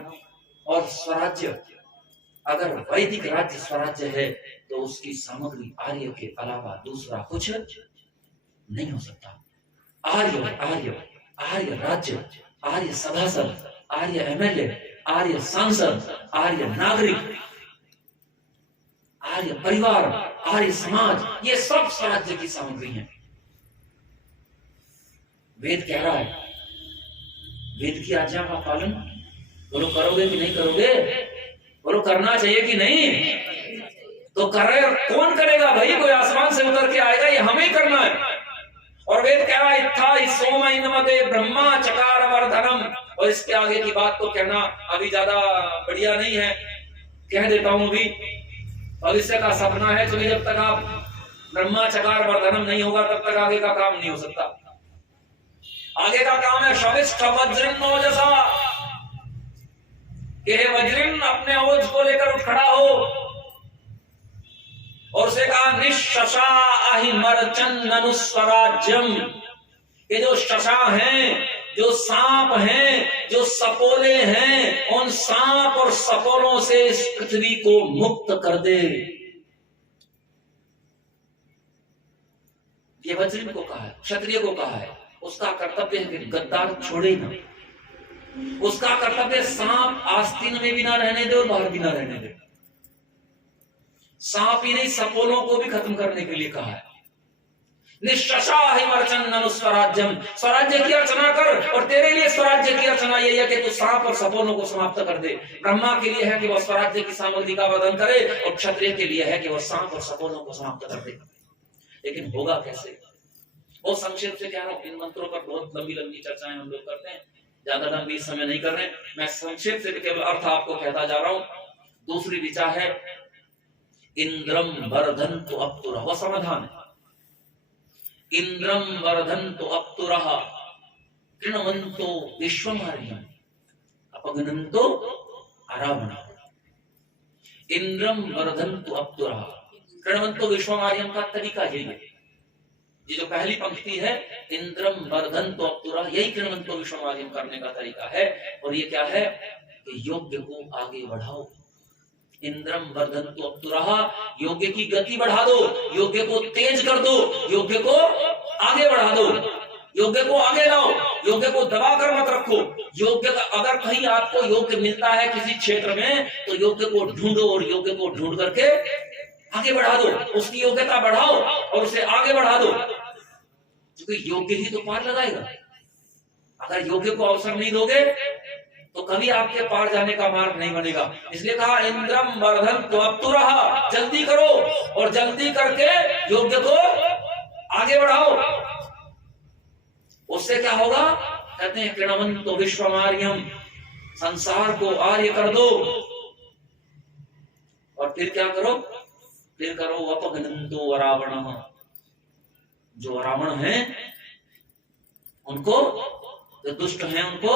और स्वराज्य, अगर वैदिक राज्य स्वराज्य है तो उसकी सामग्री आर्य के अलावा दूसरा कुछ नहीं हो सकता। आर्य आर्य आर्य राज्य, आर्य सभासद, आर्य एमएलए, आर्य सांसद, आर्य नागरिक, आर्य परिवार, आर्य समाज, ये सब स्वराज्य की सामग्री है। वेद कह रहा है, वेद की आज्ञा का पालन बोलो करोगे कि नहीं करोगे? बोलो करना चाहिए कि नहीं? तो करे, कौन करेगा भाई? कोई आसमान से उतर के आएगा? ये हमें करना है। और वेद कह रहा है इत्था सोम इन्मदे ब्रह्मा चकार वर्धनम। और इसके आगे की बात तो कहना अभी ज्यादा बढ़िया नहीं है, कह देता हूं अभी। भविष्य का सपना है, तो जब तक आप ब्रह्मा चकार वर्धनम नहीं होगा तब तक आगे का काम नहीं हो सकता। आगे का काम है शविष्ठ वज्रिन ओजसा, कि हे वज्रिन अपने ओज को लेकर उठ खड़ा हो। और उसे कहा निशशा अहि मरचन स्वराज्यम, ये जो शशा हैं, जो सांप हैं, जो सपोले हैं, उन सांप और सपोलों से इस पृथ्वी को मुक्त कर दे। ये वज्रिन को कहा है, क्षत्रिय को कहा है। उसका कर्तव्य है कि गद्दार छोड़े ना। उसका कर्तव्य सांप आस्तीन में भी ना रहने दे और बाहर भी ना रहने दे। सांप ही नहीं, सपोलों को भी खत्म करने के लिए कहा है। निशशा हि मर्चन स्वराज्यम, स्वराज्य की अर्चना कर। और तेरे लिए स्वराज्य की अर्चना यही है कि तू सांप और सपोलों को समाप्त कर दे। ब्रह्मा के लिए है कि वह स्वराज्य की सामग्री का वर्धन करे, और क्षत्रिय के लिए है कि वह सांप और सपोलों को समाप्त कर दे। लेकिन होगा कैसे? बहुत संक्षेप से कह रहा हूं, इन मंत्रों पर बहुत लंबी लंबी चर्चाएं हम लोग करते हैं, ज्यादा लंबी समय नहीं कर रहे। मैं संक्षेप से केवल अर्थ आपको कहता जा रहा हूं। दूसरी विचार है इंद्रम वर्धन्तु अप्तुरः, वह समाधान है। इंद्रम वर्धन्तु अप्तुरः कृण्वन्तो विश्वमार्यम् अपगनन्तो अरावणः। इंद्रम वर्धन्तु अप्तुरः कृण्वन्तो विश्वमार्यम् का तरीका यही है। ये जो पहली पंक्ति है इंद्रम वर्धन्तु अप्तुरः, यही कृण्वन्तो विश्वमार्यम् करने का तरीका है। और ये क्या है कि योग्य को आगे बढ़ाओ। इंद्रम वर्धन्तु अप्तुरः, योग्य की गति बढ़ा दो, योग्य को तेज कर दो, योग्य को आगे बढ़ा दो, योग्य को आगे लाओ, योग्य को दबा कर मत रखो। योग्य का अगर कहीं आपको योग्य मिलता है किसी क्षेत्र में, तो योग्य को ढूंढो और योग्य को ढूंढ करके आगे बढ़ा दो, उसकी योग्यता बढ़ाओ और उसे आगे बढ़ा दो, क्योंकि योग्य ही तो पार लगाएगा। अगर योग्य को अवसर नहीं दोगे तो कभी आपके पार जाने का मार्ग नहीं बनेगा। इसलिए कहा इंद्रम वर्धन तो अब तो रहा, जल्दी करो और जल्दी करके योग्य को आगे बढ़ाओ। उससे क्या होगा? कहते हैं किणवंतो विश्वमार्यम, संसार को आर्य कर दो। और फिर क्या करो? फिर करो अपघ्नन्तो रावण, जो रावण है उनको, जो दुष्ट हैं उनको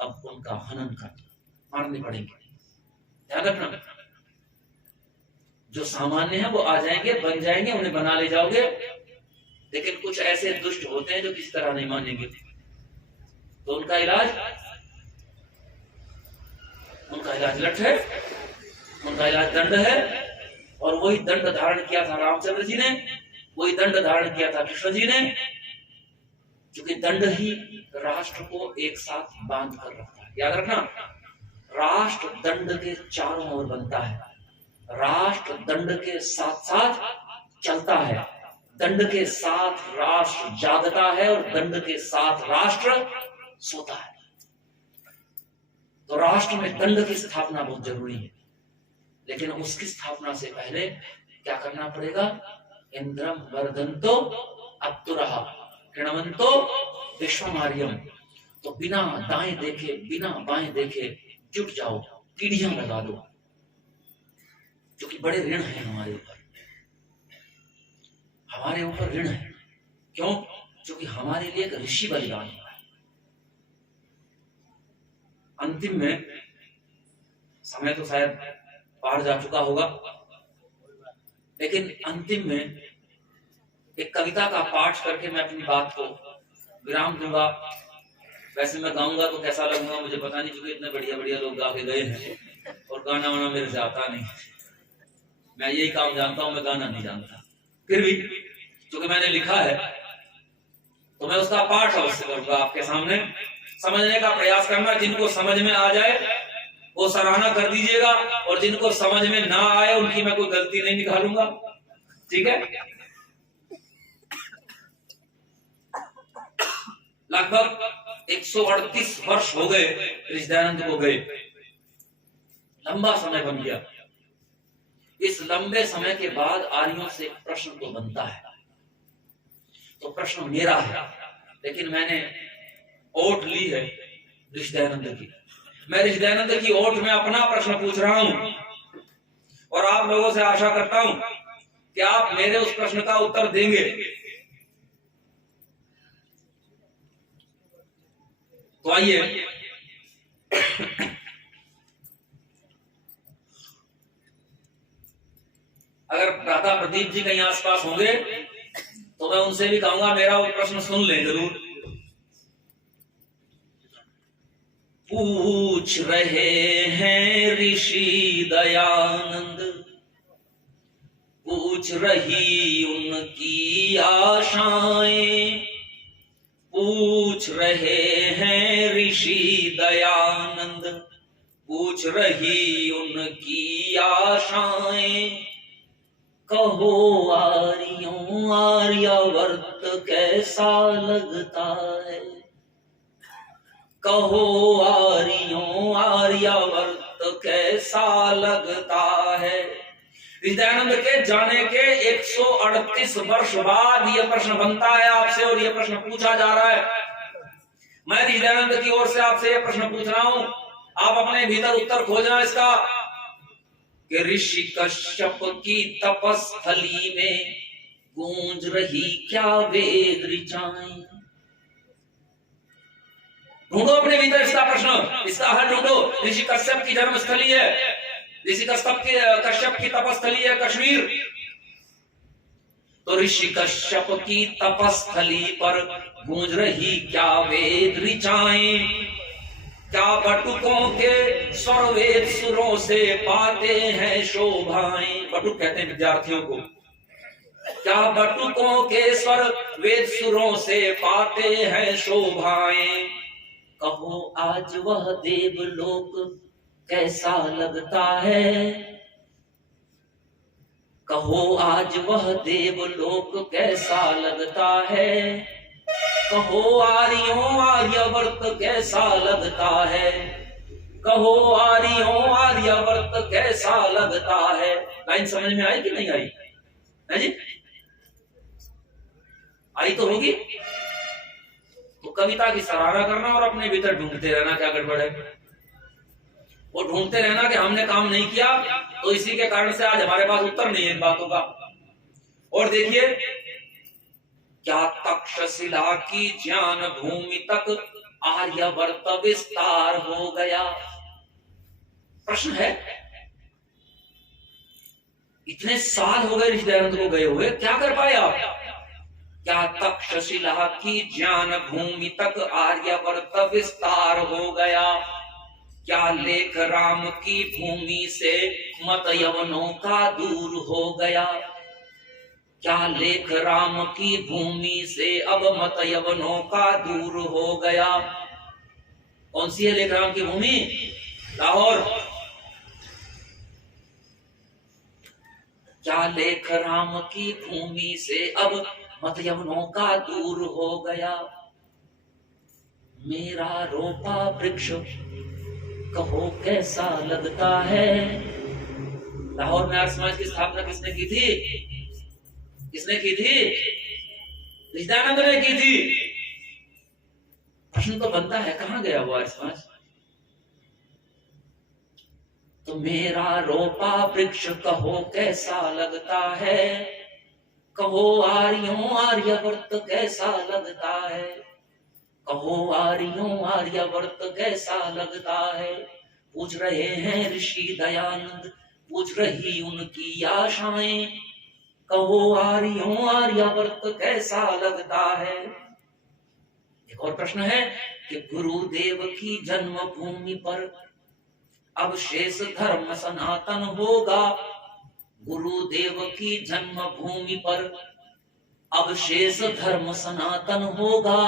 अब उनका हनन कर, मारने पड़ेंगे। ध्यान रखना, जो सामान्य है वो आ जाएंगे, बन जाएंगे, उन्हें बना ले जाओगे, लेकिन कुछ ऐसे दुष्ट होते हैं जो किसी तरह नहीं मानेंगे, तो उनका इलाज लठ है, उनका इलाज दंड है। और वही दंड धारण किया था रामचंद्र जी ने, वही दंड धारण किया था कृष्ण जी ने, क्योंकि दंड ही राष्ट्र को एक साथ बांध कर रखता है। याद रखना, राष्ट्र दंड के चारों ओर बनता है, राष्ट्र दंड के साथ साथ चलता है, दंड के साथ राष्ट्र जागता है और दंड के साथ राष्ट्र सोता है। तो राष्ट्र में दंड की स्थापना बहुत जरूरी है, लेकिन उसकी स्थापना से पहले क्या करना पड़ेगा? इंद्रम वर्धन्तो अप्तुरः किणवन्तो विश्वमार्यम। तो बिना दाएं देखे, बिना बाएं देखे जुट जाओ, पीढ़ियां लगा दो, क्योंकि बड़े ऋण है हमारे ऊपर, हमारे ऊपर ऋण है। क्यों? क्योंकि हमारे लिए एक ऋषि बलिदान हुआ है। अंतिम में, समय तो शायद पार जा चुका होगा, लेकिन अंतिम में एक कविता का पाठ करके मैं अपनी बात को विराम दूंगा। वैसे मैं गाऊंगा तो कैसा लगूंगा मुझे पता नहीं, क्योंकि इतने बढ़िया बढ़िया लोग गा के गए हैं और गाना वाना मेरे से आता नहीं। मैं यही काम जानता हूं, मैं गाना नहीं जानता। फिर भी क्योंकि मैंने लिखा है तो मैं उसका पाठ अवश्य करूंगा आपके सामने। समझने का प्रयास करना, जिनको समझ में आ जाए वो सराहना कर दीजिएगा, और जिनको समझ में ना आए उनकी मैं कोई गलती नहीं निकालूंगा। ठीक है? लगभग 138 वर्ष हो गए ऋषिदयानंद को गए, लंबा समय बन गया। इस लंबे समय के बाद आर्यों से प्रश्न तो बनता है, तो प्रश्न मेरा है, लेकिन मैंने ओट ली है ऋषिदयानंद की। मैं ऋषिदयानंद की ओट में अपना प्रश्न पूछ रहा हूं, और आप लोगों से आशा करता हूं कि आप मेरे उस प्रश्न का उत्तर देंगे। तो आइए, अगर भ्राता प्रदीप जी कहीं आसपास होंगे तो मैं उनसे भी कहूंगा मेरा वो प्रश्न सुन लें जरूर। पूछ रहे हैं ऋषि दयानंद, पूछ रही उनकी आशाएं, पूछ रहे हैं ऋषि दयानंद, पूछ रही उनकी आशाएं। कहो आर्यों आर्यावर्त कैसा लगता है, कहो आर्यों आर्यावर्त कैसा लगता है। ऋषिदयानंद के जाने के 138 वर्ष बाद यह प्रश्न बनता है आपसे, और यह प्रश्न पूछा जा रहा है। मैं ऋषिदयानंद की ओर से आपसे यह प्रश्न पूछ रहा हूं, आप अपने भीतर उत्तर खोजना इसका कि ऋषि कश्यप की तपस्थली में गूंज रही क्या वेद ऋचाएं। ढूंढो अपने भीतर इसका प्रश्न, इसका हल ढूंढो। ऋषि कश्यप की जन्मस्थली है, ऋषि कश्यप की तपस्थली है कश्मीर। तो ऋषि कश्यप की तपस्थली पर गूंज रही क्या वेद ऋचाएं। क्या बटुकों के स्वर वेद सुरों से पाते हैं शोभाएं। बटुक कहते हैं विद्यार्थियों को, क्या बटुकों के स्वर वेद सुरों से पाते हैं शोभाएं। कहो आज वह देवलोक कैसा लगता है, कहो आज वह देवलोक कैसा लगता है। कहो आर्यों आर्यवर्त कैसा लगता है, कहो आर्यों आर्यवर्त कैसा लगता है। लाइन समझ में आई कि नहीं आई है जी? आई तो होगी। तो कविता की सराहना करना और अपने भीतर ढूंढते रहना क्या गड़बड़ है। वो ढूंढते रहना कि हमने काम नहीं किया, तो इसी के कारण से आज हमारे पास उत्तर नहीं है इन बातों का। और देखिए, क्या तक्षशिला की ज्ञान भूमि तक आर्यवर्त विस्तार हो गया। प्रश्न है, इतने साल हो गए ऋषिदयानंद को गए हुए, क्या कर पाए आप? क्या तक्षशिला की ज्ञान भूमि तक आर्यवर्त विस्तार हो गया। क्या लेख राम की भूमि से मत यवनों का दूर हो गया। क्या लेख राम की भूमि से अब मत यवनों का दूर हो गया। कौन सी है लेख राम की भूमि? लाहौर। क्या लेख राम की भूमि से अब मत यवनों का दूर हो गया। मेरा रोपा वृक्ष कहो कैसा लगता है। लाहौर में आर्य समाज की स्थापना किसने की थी? किसने की थी? ऋषिदयानंद ने की थी। प्रश्न तो बनता है, कहां गया वो आर्य समाज? तो मेरा रोपा वृक्ष कहो कैसा लगता है, कहो आर्यों आर्यवर्त कैसा लगता है। कहो आर्यों आर्यवर्त कैसा लगता है। पूछ रहे हैं ऋषि दयानंद, पूछ रही उनकी आशाएं। कहो आर्यों आर्यवर्त कैसा लगता है। एक और प्रश्न है कि गुरुदेव की जन्मभूमि पर अब शेष धर्म सनातन होगा। गुरुदेव की जन्मभूमि पर अब शेष धर्म सनातन होगा।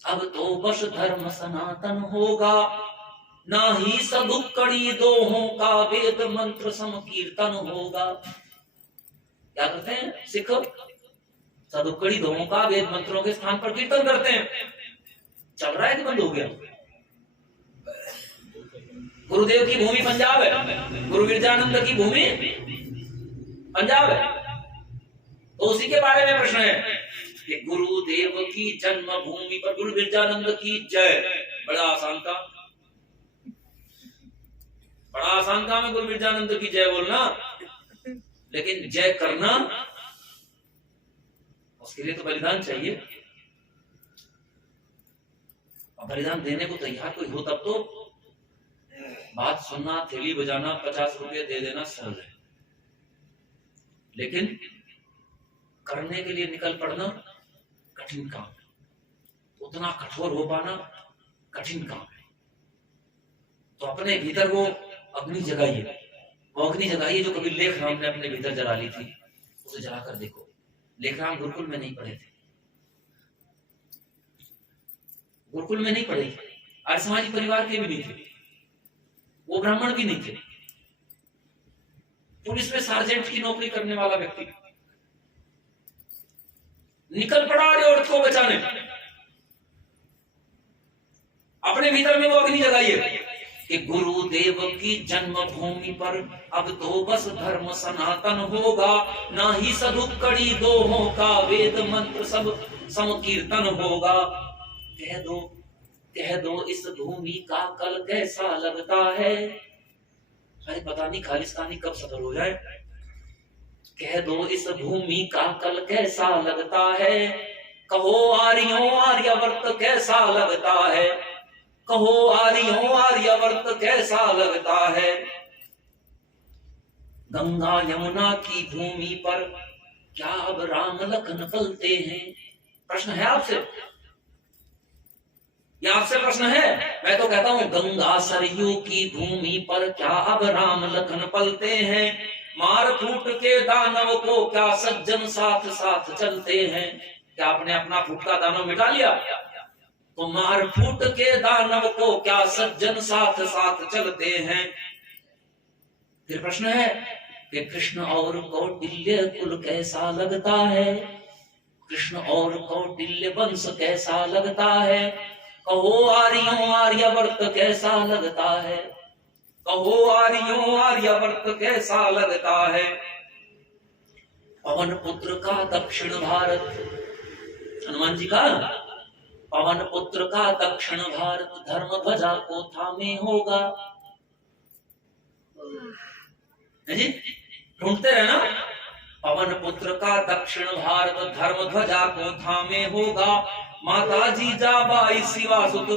अब तो बस धर्म सनातन होगा। ना ही सदुक्कड़ी दोहों का वेद मंत्र समकीर्तन होगा। क्या करते हैं सिख? सदुक्कड़ी दोहों का वेद मंत्रों के स्थान पर कीर्तन करते हैं। चल रहा है कि बंद हो गया? गुरुदेव की भूमि पंजाब है, गुरु गिरजानंद की भूमि पंजाब है। तो उसी के बारे में प्रश्न है कि गुरुदेव की जन्मभूमि पर गुरु गिरजानंद की जय। बड़ा आसान काम, बड़ा आसान काम है गुरु गिरजानंद की जय बोलना, लेकिन जय करना उसके लिए तो बलिदान चाहिए। और बलिदान देने को तैयार कोई हो तब तो। बात सुनना, थैली बजाना, 50 रुपये दे देना सहज है, लेकिन करने के लिए निकल पड़ना कठिन काम है। उतना कठोर हो पाना कठिन काम है। तो अपने भीतर वो अग्नि जगाइए, वो अग्नि जगाइए जो कभी लेख राम ने अपने भीतर जला ली थी, उसे जलाकर देखो। लेख राम गुरुकुल में नहीं पढ़े थे, गुरुकुल में नहीं पढ़े, आर्य समाजी परिवार के भी नहीं थे, वो ब्राह्मण भी नहीं थे, पुलिस में सार्जेंट की नौकरी करने वाला व्यक्ति निकल पड़ा औरत को बचाने। अपने भीतर में वो अग्नि जगाइए कि गुरुदेव की जन्मभूमि पर अब तो बस धर्म सनातन होगा। ना ही सदुक्कड़ी दोहों का वेद मंत्र सब समकीर्तन होगा। कह दो इस भूमि का कल कैसा लगता है। अरे पता नहीं खालिस्तानी कब सफल हो जाए। कह दो इस भूमि का कल कैसा लगता है। कहो आर्यों आर्यवर्त कैसा लगता है। कहो आर्यों आर्यवर्त कैसा लगता है। गंगा यमुना की भूमि पर क्या अब राम लखन पलते हैं। प्रश्न है आपसे, ये आपसे प्रश्न है। मैं तो कहता हूं गंगा सरयू की भूमि पर क्या अब राम लखन पलते हैं। मार फूट के दानव को क्या सज्जन साथ साथ चलते हैं। क्या आपने अपना फूट का दानव मिटा लिया? तो मार फूट के दानव को क्या सज्जन साथ साथ चलते हैं। फिर प्रश्न है कि कृष्ण और कौटिल्य कुल कैसा लगता है, कृष्ण और कौटिल्य वंश कैसा लगता है। कहो आर्यों आर्यवर्त कैसा लगता है, कहो आर्यों आर्यवर्त कैसा लगता है। पवन पुत्र का दक्षिण भारत, हनुमान जी का पवन पुत्र का दक्षिण भारत धर्म ध्वजा को थामे होगा। जी ढूंढते रहना। पवन पुत्र का दक्षिण भारत धर्म ध्वजा को थामे होगा। माता जी जाबाई शिवा सुत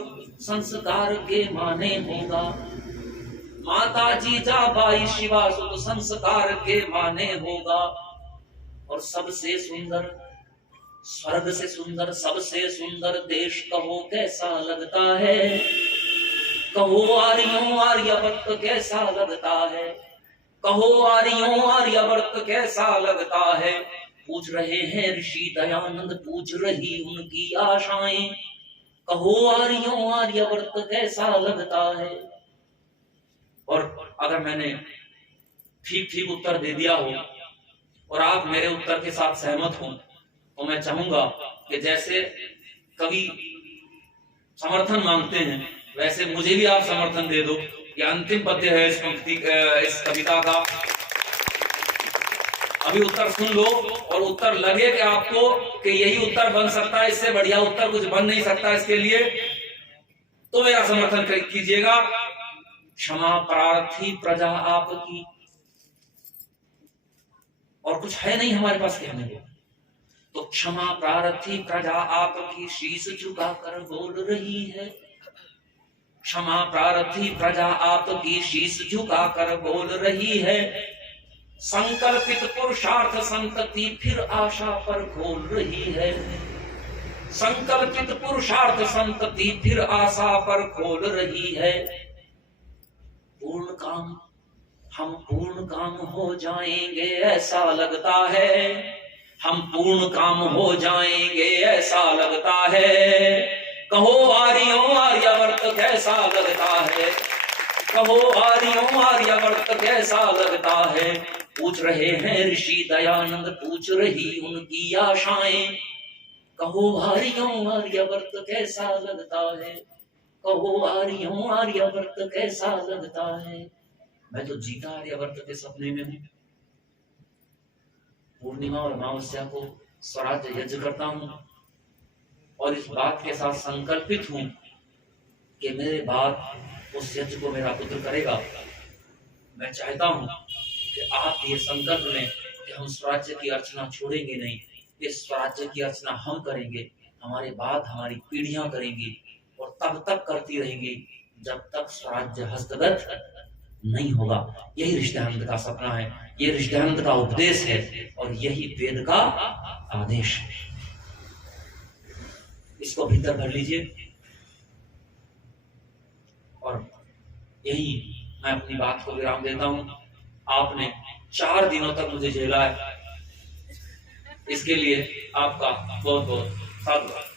संस्कार के माने होगा। माता जी जाबाई शिवा सुत संस्कार के माने होगा। और सबसे सुंदर, स्वर्ग से सुंदर, सबसे सुंदर देश कहो कैसा लगता है। कहो आर्यों आर्यवर्त कैसा लगता है, कहो आर्यों आर्यवर्त कैसा लगता है। पूछ रहे हैं ऋषि दयानंद, पूछ रही उनकी आशाएं। कहो आर्यों आर्यवर्त कैसा लगता है। और अगर मैंने ठीक ठीक उत्तर दे दिया हो और आप मेरे उत्तर के साथ सहमत हो तो मैं चाहूंगा कि जैसे कवि समर्थन मांगते हैं वैसे मुझे भी आप समर्थन दे दो। ये अंतिम पद्य है इस पंक्ति, इस कविता का। अभी उत्तर सुन लो और उत्तर लगे कि आपको कि यही उत्तर बन सकता है, इससे बढ़िया उत्तर कुछ बन नहीं सकता, इसके लिए तो मेरा समर्थन कीजिएगा। क्षमा प्रार्थी प्रजा आपकी, और कुछ है नहीं हमारे पास कहने को। तो क्षमा प्रार्थी प्रजा आपकी शीश झुकाकर बोल रही है। क्षमा प्रार्थी प्रजा आपकी शीश झुकाकर बोल रही है। संकल्पित पुरुषार्थ संतति फिर आशा पर खोल रही है। संकल्पित पुरुषार्थ संतति फिर आशा पर खोल रही है। पूर्ण काम, हम पूर्ण काम हो जाएंगे ऐसा लगता है। हम पूर्ण काम हो जाएंगे ऐसा लगता है। कहो आर्यों आर्यवर्त कैसा लगता है, कहो आर्यों आर्यवर्त कैसा लगता है। पूछ रहे हैं ऋषि दयानंद, पूछ रही उनकी आशाएं। कहो आर्यों आर्यवर्त कैसा लगता है, कहो आर्यों आर्यवर्त कैसा लगता है। मैं तो जीता आर्यवर्त के सपने में हूं। पूर्णिमा और अमावस्या को स्वराज्य यज्ञ करता हूं और इस बात के साथ संकल्पित हूं कि मेरे बाद उस यज्ञ को मेरा पुत्र करेगा। मैं चाहता हूं कि आप ये संकल्प लें कि हम स्वराज्य की अर्चना छोड़ेंगे नहीं। इस स्वराज्य की अर्चना हम करेंगे, हमारे बाद हमारी पीढ़ियां करेंगी और तब तक करती रहेंगी जब तक स्वराज्य हस्तगत नहीं होगा। यही ऋषिदयानंद का सपना है, ये ऋषिदयानंद का उपदेश है और यही वेद का आदेश है। इसको भीतर भर लीजिए और यही मैं अपनी बात को विराम देता हूं। आपने 4 दिनों तक मुझे झेला है, इसके लिए आपका बहुत बहुत साधुवाद।